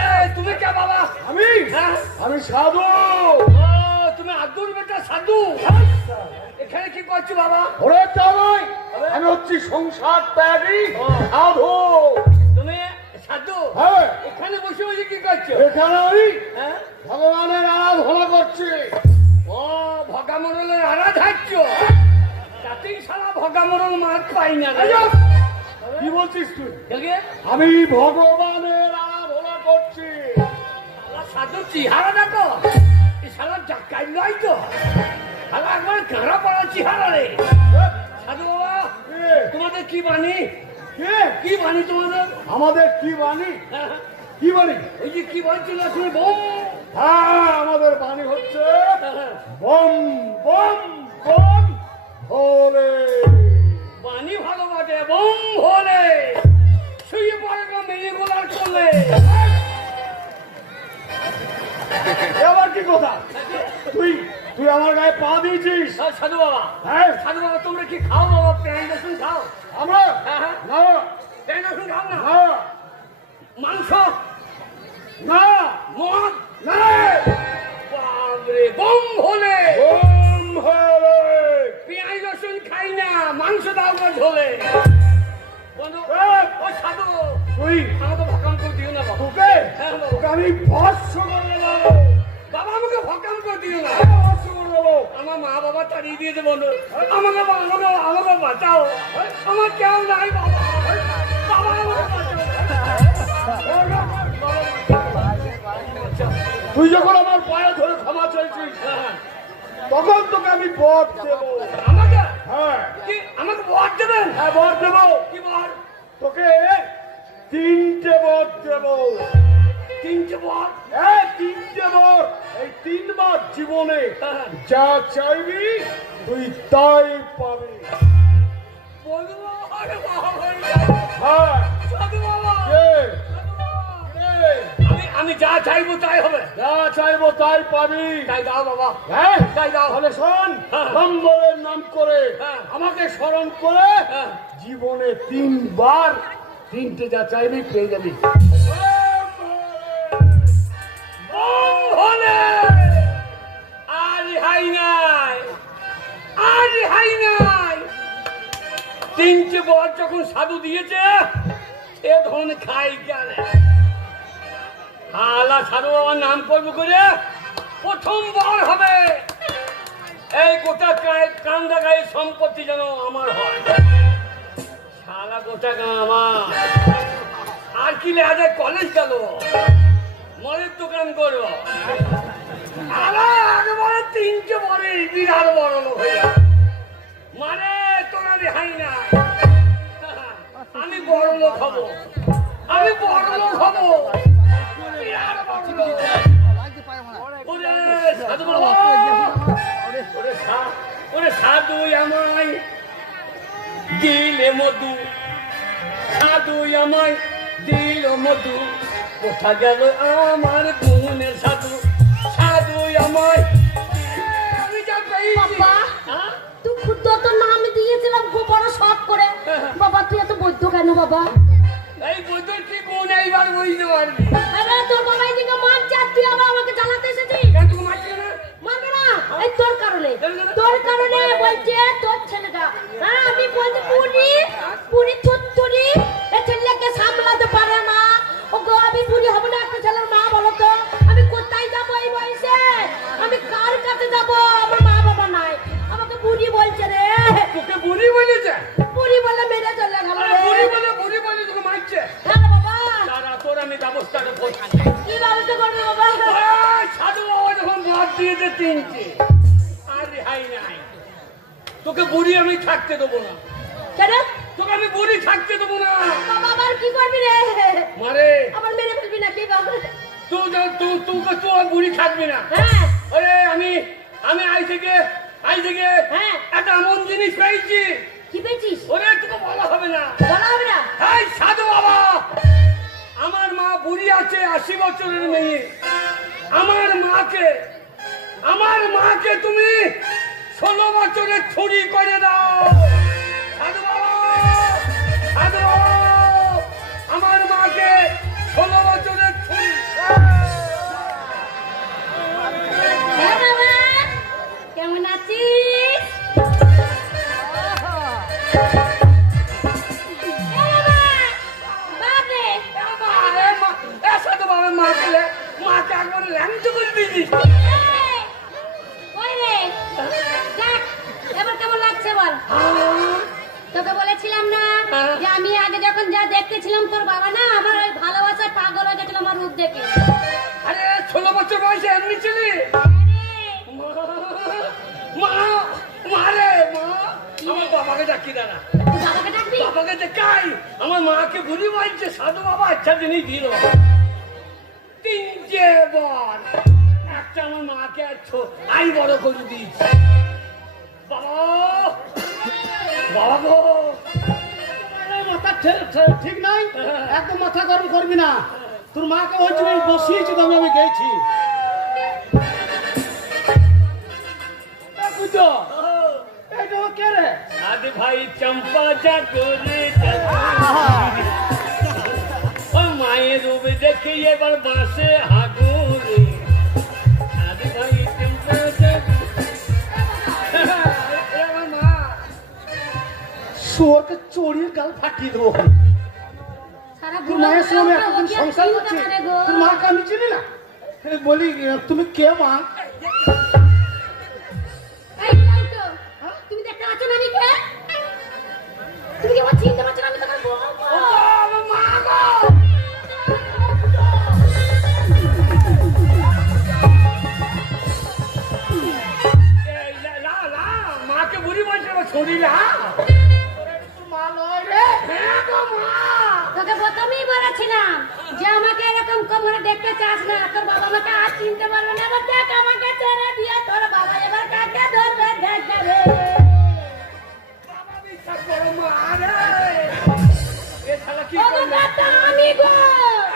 এই, তুমি কে বাবা? হ্যাঁ? আমি সাধু। ও, তুমি আব্দুল বেটা সাধু। এখানে কি করছো বাবা? ওরে তা নয়, আমি হচ্ছি সংসার ত্যাগী সাধু। তো করছো? এখানে আমি হ্যাঁ? ভগবানের আরাধনা করছি। ও ভগামরলের আরাধ হাঁটছ, তাতেই সারা ভগামরল মার পাই না রে। এই যা, কি বলছিস তুই? দেখে আমি ভগবানের আরাধনা করছি। শালা সাধুর চেহারা দেখো, এই শালা ডাকাই নয় তো, শালা একবার গাঁড়া পড়া চেহারা রে। সাধু বাবা, কে? তোমাদের কি বাণী? কে? কি বাণী তোমাদের? আমাদের কি বাণী? হ্যাঁ, কি বাণী? ওই যে কি বলছিল শুনে বোম। হ্যাঁ, আমাদের বাণী হচ্ছে হ্যাঁ, বম বম বম ভোলে। বাণী ভালো বাটে, বোম হলে শুয়ে পড়ে না মেয়ে গোলার করলে। এবার কি কথা? তুই তুই আমার গায়ে পা দিয়েছিস? সাধু বাবা, হ্যাঁ, সাধু বাবা তোমরা কি খাও বাবা? প্যান রসুন খাও? আমরা হ্যাঁ হ্যাঁ, না প্যান রসুন খাও না? না মাংস, না মদ, না বাবরে বোম হলে বম ভোলে। পেঁয়াজ রসুন খাই না, মাংস দাও না ঝোলে। বন্ধু, ও সাধু, তুই আমাকে ভকাম করে দিও না বাবা। তোকে হ্যাঁ বাবা। তোকে আমি ভস্ম করে দেবো। বাবা আমাকে ভকাম করে দিও না। ভস্ম করে দেবো। আমার মা বাবা তাড়িয়ে দিয়েছে বন্ধু, আমাকে আমাকে বাঁচাও, আমার কেউ নাই বাবা। বাবা আমাকে বাঁচাও। তুই যখন আমার পায়ে ধরে ক্ষমা চাইছিস, হ্যাঁ, তখন তোকে আমি বর দেবো। আমাকে হ্যাঁ কি আমাকে বর দেবেন? হ্যাঁ, বর দেবো। কি বর? তোকে 3টে বর দেবো। 3টে বর? হ্যাঁ, 3টে বর। এই 3বার জীবনে হ্যাঁ। যা চাইবি তুই তাই পাবি। বলবো আরে বাবা, হ্যাঁ, সাধু বাবা, কে? সাধু বাবা। কে? আমি যা চাইবো তাই হবে। যা চাইবো তাই পাবি। তাই দাও বাবা, হ্যাঁ, তাই দাও। তাহলে শোন, হ্যাঁ। নম্বরের নাম করে হ্যাঁ। আমাকে স্মরণ করে হ্যাঁ। জীবনে 3বার 3টে যা চাইবি পেয়ে যাবি। বোম হলে আর রেহাই নাই, আর রেহাই নাই। 3টে বর যখন সাধু দিয়েছে, এ ধরনের খাই কেন? হালা সাধু বাবার নাম করবো করে প্রথম বর হবে এই গোটা কান্দা গায়ে সম্পত্তি যেন আমার হয়। শালা গোটা গা আমার। আর কি লেগে কলেজ গেল, মদের দোকান করবো। একবারে 3টে বরে বিরাট বড় লোক হয়ে যাবে। মানে তোরা রেহাই না, আমি বড় লোক হবো, আমি বড় লোক হবো, বিরাট বড় লোক। ওরে সাধু বাবা, ওরে সাধু আমায় দিলে মধু, সাধু আমায় দিল মধু, কোথা গেল আমার গুণের সাধু, সাধু আমায়। আমি যা পেয়েছি। বাবা, হ্যাঁ? তুই খুদ তো নাম দিয়েছিলাম খুব বড় শখ করে। বাবা তুই এত বৈদ্য কেন বাবা? এই বৈদ্যুর কি গুণ এইবার বুঝতে পারবি। আরে তোর বাবা এদিকে মারছে আর তুই আবার আমাকে জ্বালাতে এসেছিস। কেন তুমি মারছো না? মারবে না, এই তোর কারণে বলছে তোর ছেলেটা। হ্যাঁ, আমি বলছি পুরি থুতথুরি, এই ছেলেকে সামলাতে পারে না। ও গো, আমি পুরি হব না একটা ছেলের মা, বলো তো আমি কোথায় যাবো এই বয়সে? আমি কার কাছে যাবো? আমার মা বাবা নাই, আমাকে বুড়ি বলছে রে। তোকে বুড়ি বলেছে? বুড়ি বলে মেরে চলে গেল রে। বুড়ি বলে তোকে মারছে? হ্যাঁ রে বাবা, তারা তোর আমি ব্যবস্থাটা করছি। কি ব্যবস্থা করবে বাবা? ওই সাধু বাবা যখন মদ দিয়েছে 3টে, আর রেহাই নাই। তোকে বুড়ি আমি থাকতে দেবো না, কেন তোকে আমি বুড়ি থাকতে দেবো না। বাবা আবার কি করবি রে? মারে আবার মেরে ফেলবি নাকি বাবা? তুই বুড়ি থাকবি না। হ্যাঁ ওরে আমি আই থেকে হ্যাঁ, একটা এমন জিনিস পেয়েছি, কি পেয়েছিস? ওরে তোকে বলা হবে না। বলা হবে না। এই সাধু বাবা, আমার মা বুড়ি আছে, 80 বছরের মেয়ে। আমার মাকে তুমি 16 বছরের ছুরি করে দাও। সাধু বাবা, আমার মাকে 16 বছরের ছুরি। হ্যাঁ বাবা, কেমন আছিস? সাধু বাবার মা পেলে শান্ত করে দিয়েছিস। ওই রে দেখ এবার কেমন লাগছে বল। তোকে বলেছিলাম না যে আমি আগে যখন যা দেখতেছিলাম তোর বাবা না আমার ওই ভালোবাসায় পাগল হয়ে গেছিল আমার রূপ দেখে। আরে 16 বছর বয়সে এমনি ছিলি? মা মা রে মা, আমার বাবাকে ডাকি দাঁড়া। তুই বাবাকে ডাকবি? বাবাকে দেখাই, আমার মাকে বুড়ি বলছে সাধু বাবা আচ্ছা জিনিস দিল। 3 বার একটা আমার মাকে আই বড় করে দিয়েছি। বাবা বাবা গো, মাথা ঠিক নাই, একদম মাথা গরম করবি না। তোর মাকে ওই জন্য বসিয়েছি তো আমি গেছি। বুঝছো এইটা কে রে? আদি ভাই চম্পা যা করে ও মায়ের রূপ দেখে এবার বাসে হাগুরে। আদি ভাই চম্পা যা আমার মা শুয়োরকে চড়িয়ে গাল ফাটিয়ে দেবো। সারা তোর মায়ের সঙ্গে এতদিন সংসার করছি, তোর মাকে আমি চিনি না। বলি তুমি কে মা? তুমি দেখতে পাচ্ছ না আমি কে? তুমি কি আমার চিনতে পারছো না আমি তোমার বউ? আমার মা গো, এই লা লা মাকে বুড়ি বলছে শরীর মা নয় রে। হ্যাঁ গো মা। তোকে প্রথমেই বলেছিলাম যে আমাকে এরকম কোমরে দেখতে চাস না, তোর বাবা আমাকে আর চিনতে পারবে না। এবার দেখ আমাকে ছেড়ে দিয়ে তোর বাবা এবার কাকে ধরবে দেখবে রে। বাবা বিশ্বাস করো মা রে, এ শালা কি ও করলো? বাবা আমি গো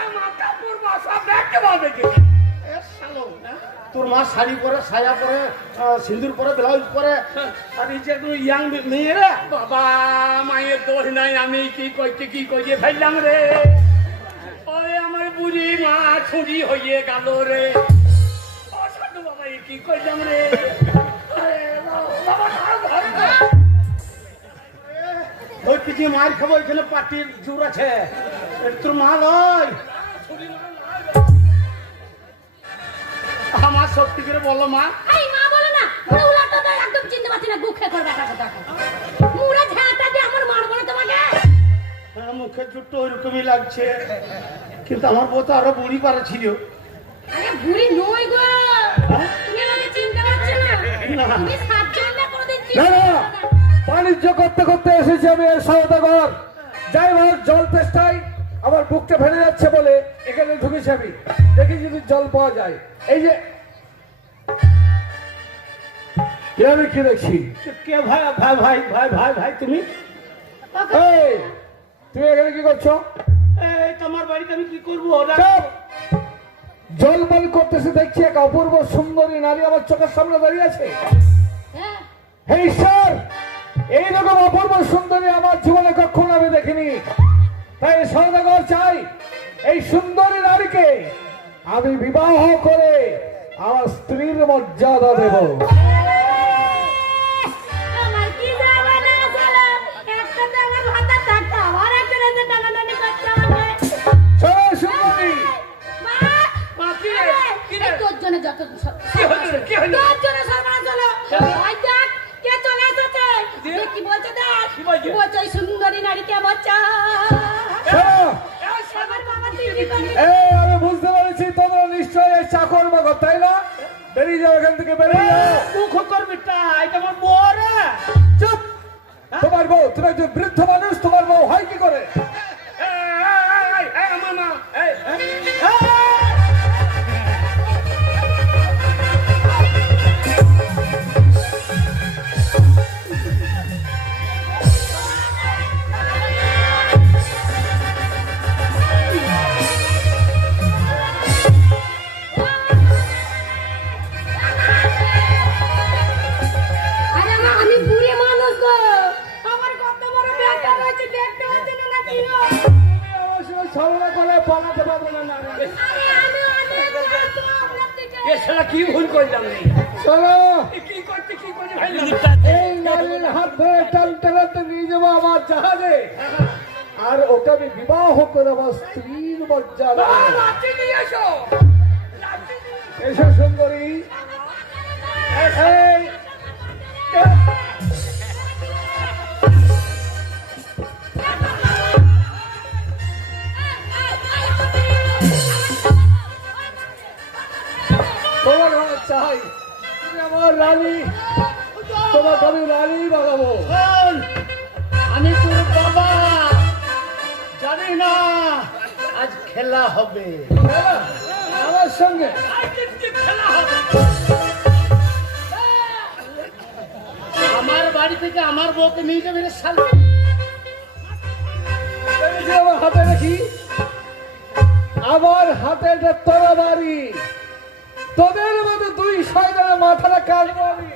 আমার কাপড় বাসা দেখতে পাবে কি? এ শালো, তোর মা শাড়ি পরে, সায়া পরে, সিঁদুর পরে, ব্লাউজ পরে, আর এই যে একটু ইয়াং মেয়ে রে। বাবা মায়ের দোষ নাই, আমি কি করতে কি করিয়ে ফেললাম রে। ওরে আমার বুড়ি মা ছুরি হয়ে গেল রে। ও সাধু বাবা এ কি করলাম রে। আরে বাবা আর ঘরে না। ওই পিছিয়ে মার খাবো, ওইখানে পাটির জোর আছে। তোর মা নয়। ছুরি মার না। আমার সত্যি করে বলো মা। এই মা বলে না পুরো উল্টো তো একদম চিনতে পারছি না গুখে করে দেখা কথা মুড়ে ঝাঁটা দিয়ে আমার মার বলে তোমাকে হ্যাঁ, মুখের জুটটা ওইরকমই লাগছে, কিন্তু আমার বউ তো আরো বুড়ি পারা ছিল। আরে বুড়ি নই গো, তুমি আমাকে চিনতে পারছো না? না। তুমি সাতজন না কোনোদিন না চিনতে না, বাণিজ্য করতে করতে এসেছি আমি এর সওদাগর। যাই হোক, জল তেষ্টাই আমার বুকটা ফেলে যাচ্ছে বলে এখানে ঢুকেছি আমি। দেখি যদি জল পাওয়া যায়। এই যে আমি কি দেখছি, কে ভাই ভাই ভাই ভাই ভাই ভাই তুমি? এই তুমি এখানে কি করছো? এই তোমার বাড়িতে আমি কি করবো? চুপ! জলমল করতেছে দেখছি এক অপূর্ব সুন্দরী নারী আমার চোখের সামনে দাঁড়িয়ে আছে। হ্যাঁ হে ঈশ্বর, এইরকম অপূর্ব সুন্দরী আমার জীবনে কখনো আমি দেখিনি। তাই সওদাগর চাই এই সুন্দরী নারীকে আমি বিবাহ করে আমার স্ত্রীর মর্যাদা দেব। আমার কি যাবে না চলো একটা তো আমার ভাতা থাকতো আর একটা এসে টানাটানি করছে আমাকে চলো সুন্দরী, মা মা কি রে? কি রে? এই তোর জন্য যত কি হলো রে? কি হলো? তোর জন্য সর্বনাশ হলো। ওই দেখ কে চলে এসেছে। দেখ কি বলছে দেখ। কি বলছে? বলছে ওই সুন্দরী নারীকে বাচ্চা চলো। আমার বাবা তুই কি করবি? এই আমি বুঝতে পেরেছি তোমরা নিশ্চয়ই এই চাকর বাকর, তাই না? বেরিয়ে যাও এখান থেকে, বেরিয়ে যাও। দুঃখ করবি তা, এটা আমার বউ রে। চুপ! তোমার বউ, তুমি একজন বৃদ্ধ মানুষ, তোমার বউ হয় কি করে? এই আমার মা, এই আরে মা আমি বুড়ি মানুষ গো। আমার কত বড় ব্যাটা রয়েছে দেখতে পাচ্ছি না নাকি গো? তুমি অবশ্যই ছলনা করে পালাতে পারবে না নারী। আরে আমি অনেক ব্যস্ত আপনার দিকে। এ শালা কি ভুল করলাম রে? চলো, এ কি করতে কি করে ফেললাম? এই নারীর হাত ধরে টানতে টানতে নিয়ে যাবো আমার জাহাজে, আর ওকে আমি বিবাহ করে আমার স্ত্রীর মর্যাদা দেব। লাঠি নিয়ে এসো। লাঠি নিয়ে এসো। এসো সুন্দরী। এই, তোমার আমার চাই, তুমি আমার রানী, তোমাকে আমি রানী বানাবো। শোন, আমি তোর বাবা, জানি না আজ খেলা হবে। হ্যাঁ, আমার সঙ্গে আমার বাড়ি থেকে আমার বউকে নিয়ে যাবে রে শালা। এই যে আমার হাতে রাখি, আমার হাতে একটা তরবারি, তোদের মধ্যে দুই শয়তানের মাথাটা কাটবো আমি।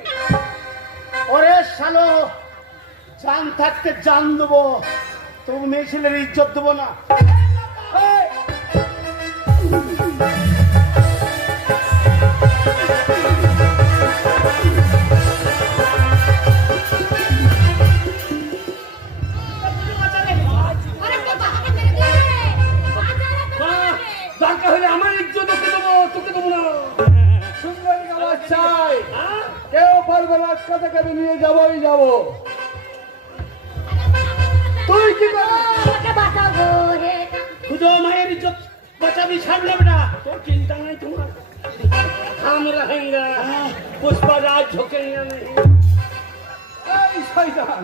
ওরে শালো, জান থাকতে জান দেবো, তবু মেয়ে ছেলের ইজ্জত দেবো না। এই, মা, দরকার হলে আমার ইজ্জত ওকে দেবো, তোকে দেবো না। সুন্দরী আমার চাই, কেউ পারবে না, আজকে থেকে আমি নিয়ে যাবোই যাবো। তুই কি করবি? খুদো মায়ের ইজ্জত বাঁচাবি, ছাড়বে বেটা। তোর চিন্তা নাই তোমার। हम रहेंगे, पुष्पराज झुकेंगे नहीं। এই শয়তান,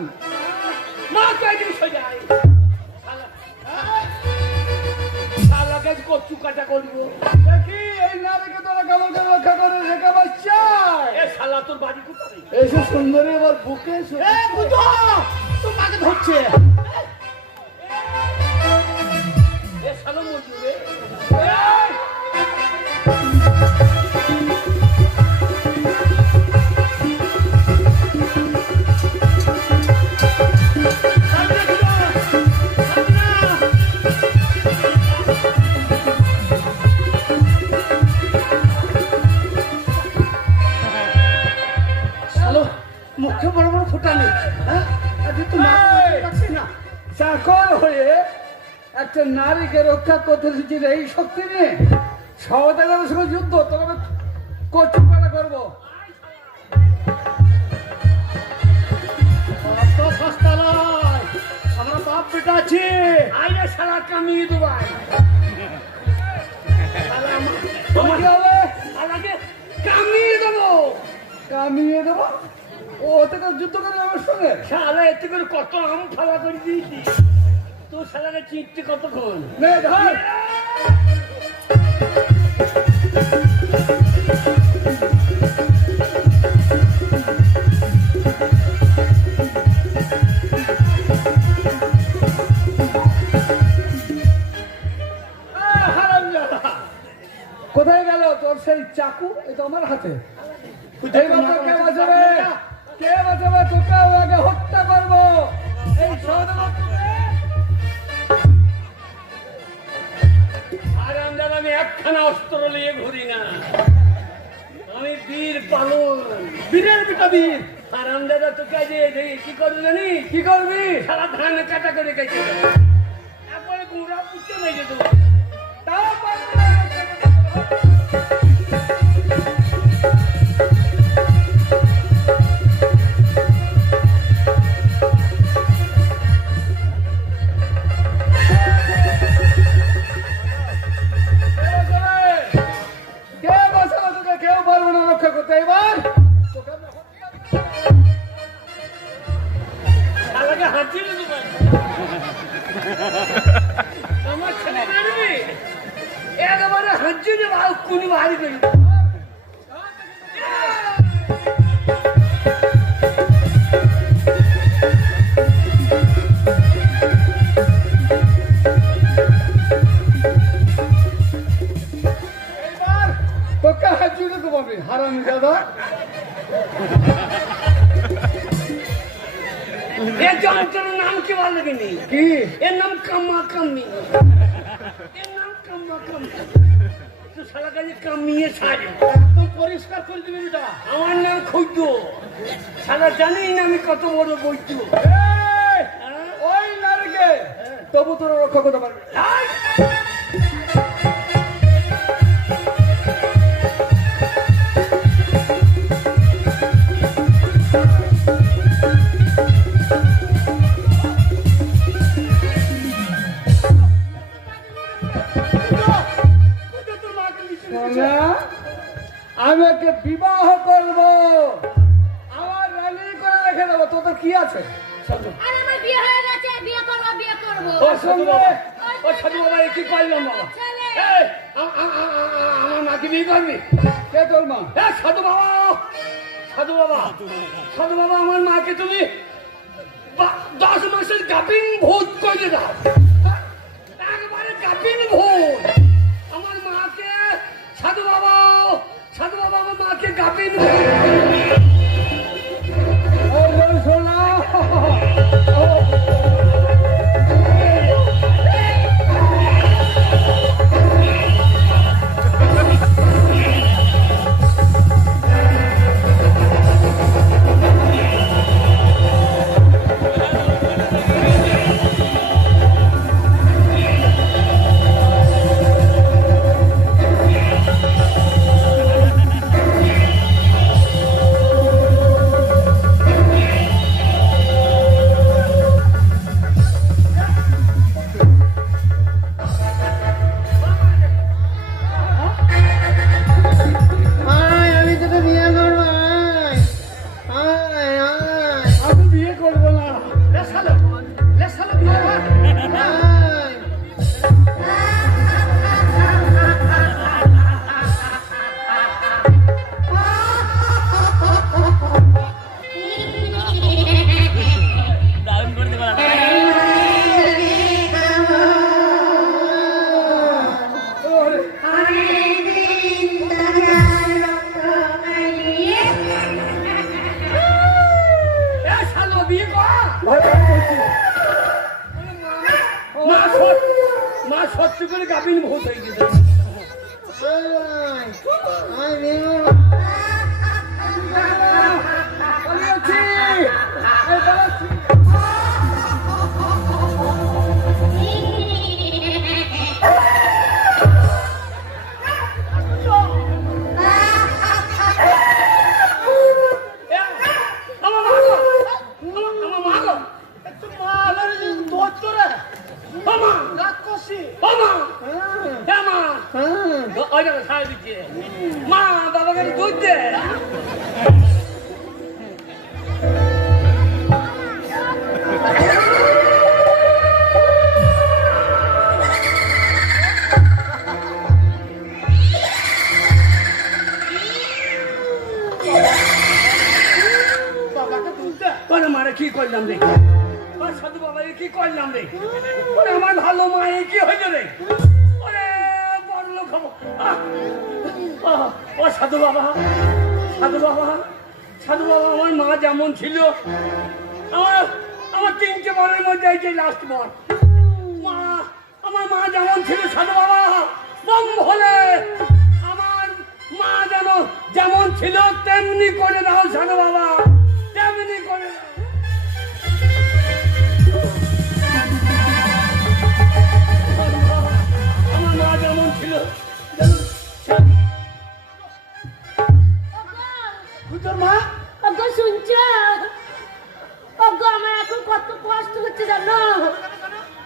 মা কয়দিন সজাই শালাকে কচু কাটা করবো। দেখি এই নারীকে তোরা কেমন কেমন রক্ষা করে রেখে বাচ্চায়। এ শালা তোর বাড়ি কোথায়? এসে সুন্দরী আমার বুকে এসে। এ খুদো, তোর মাকে ধরছে। এ শালা মজুরে। মুখে বড় বড় ফুটানি, না চাকর হয়ে একটা নারীকে রক্ষা করতে এসেছিস, এই শক্তি নিয়ে সহদাগরের সঙ্গে যুদ্ধ, তবে কচু কাটা করবো। তো সস্তা নয়, আমরা বাপ বেটা আছি। আইনে সারা কামিয়ে দেবাই। কি হবে? শালাকে কামিয়ে দেবো। কামিয়ে দেবো? ও ওতে করে যুদ্ধ করে আমার সঙ্গে? শালা এতে করে কত আম ফালা করে দিয়েছি, তো শালাকে চিনতে কতক্ষণ? নে ধর। কোথায় গেল তোর সেই চাকু? এটা আমার হাতে। এইবার তো কে বাঁচাবে? কে বাঁচাবে? তোকে আগে হত্যা করবো। এই আরামদার আমি একখানা অস্ত্র নিয়ে ঘুরি না, আমি বীর পালন, বীরের বেটা বীর। আরামদাদা তোকে কি করবি জানি? কি করবি? সারা ধান কাটা করে কেটে একবারে গুঁড়া পুঁতে মেরে দেবো। তাও পারবি না। আমার ছেলে মারবি একেবারে হাজিরে কুনি বাড়ি করি। এবার তোকে হাজিরে দেবো আমি, হারাম দাদা। এর যন্ত্রের নাম কি বলে কিনি? কি? এর নাম কাম্মা কাম্মি। এর নাম কাম্মা কাম্মি। তো শালা কাজে কামিয়ে ছাড়ে, একদম পরিষ্কার করে দিবি বেটা। আমার নাম খুঁজত, শালা জানি না আমি কত বড় বৈদ্য। ওই নারীকে তবু তোরা রক্ষা করতে পারবি। তোর মাকে মিষ্টি সোনা, আমি ওকে বিবাহ করব, আমার রানী করে রেখে দেবো। তোদের কি আছে? আর আমার বিয়ে হয়ে গেছে, বিয়ে করবো, বিয়ে করবো। ও সাধু বাবা, ও সাধু বাবা, এ কি করলাম বাবা? ছেলে। এই, আমার মাকে বিয়ে করবি? কে তোর মা? এ সাধু বাবা, সাধু বাবা, সাধু বাবা, আমার মাকে তুমি 10 মাসের গাভিন ভূত করে দাও। একবারে গাভিন ভূত। আমার মাকে সাধু বাবা, সাধু বাবা, আমার মাকে গাভিন ভূত। ও বল সোনা, আমি তোকে বিয়ে করবো, আয়, আয়, আমি বিয়ে করবো না। লেসালো বিয়ে কর, আয়। এ শালো বিয়ে কর। ভাই, ভাই বলছি। মা সত্যি করে গাভিন ভূত হয়ে গেছে। বলেছি, এই বলেছি। এ, আমার মা গো, আমার মা গো, ও মা, রাক্ষসী, ও মা, এ মা, ওই দেখো সারা দিচ্ছে। মা, বাবাকে একটু দুধ দে। বাবাকে দুধ দে। তোরে মারে কি করলাম রে? ওর সাধু বাবা এ কি করলাম রে? ওরে আমার ভালো মা এ কি হইলো রে? ওরে বড় লোক হবো। ও সাধু বাবা, সাধু বাবা, সাধু বাবা, আমার মা যেমন ছিল, আমার 3টে বরের মধ্যে এই যে লাস্ট বর। মা, আমার মা যেমন ছিল সাধু বাবা, বম হলে আমার মা যেমন ছিল তেমনি করে দাও সাধু বাবা, তেমনি করে দাও। আমার মা যেমন ছিল তোর মা ওগো শুনছো? ওগো আমার এখন কত কষ্ট হচ্ছে জানো?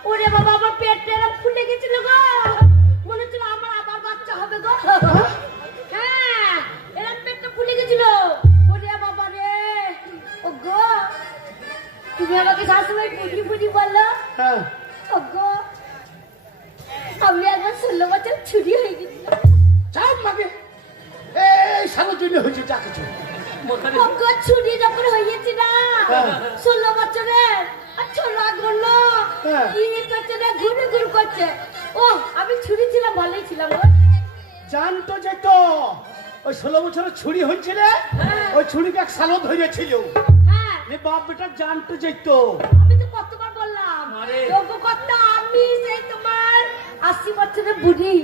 ওরে বাবা, আমার পেটটা এরকম ফুলে গেছিল গো, মনে হচ্ছিল আমার আবার বাচ্চা হবে গো। হ্যাঁ, এরকম পেটটা ফুলে গেছিল। ওরে বাবা রে, ওগো তুমি আমাকে শাশুড়ি বুঝি বুঝি বললো। হ্যাঁ, ওগো আমি একবার 16 বছর ছুরি হয়ে গেছিল। চাপ মাকে এই সালো জন্য হয়েছে যা কিছু। ওগো ছুরি যখন হয়েছি না 16 বছরের, আর ছোলা করলো হ্যাঁ। কি করছে না, ঘুরে ঘুরে করছে। ও আমি ছুরি ছিলাম, ভালোই ছিলাম গো। জানতো যেত ওই 16 বছরের ছুরি হয়েছিল, ওই ছুরিকে এক সালো ধরেছিল। হ্যাঁ, বাপ বেটা জানতো যেত। আমি তো কতবার বললাম আরে। ওগো কথা, আমি সেই তোমার 80 বছরের বুড়ি।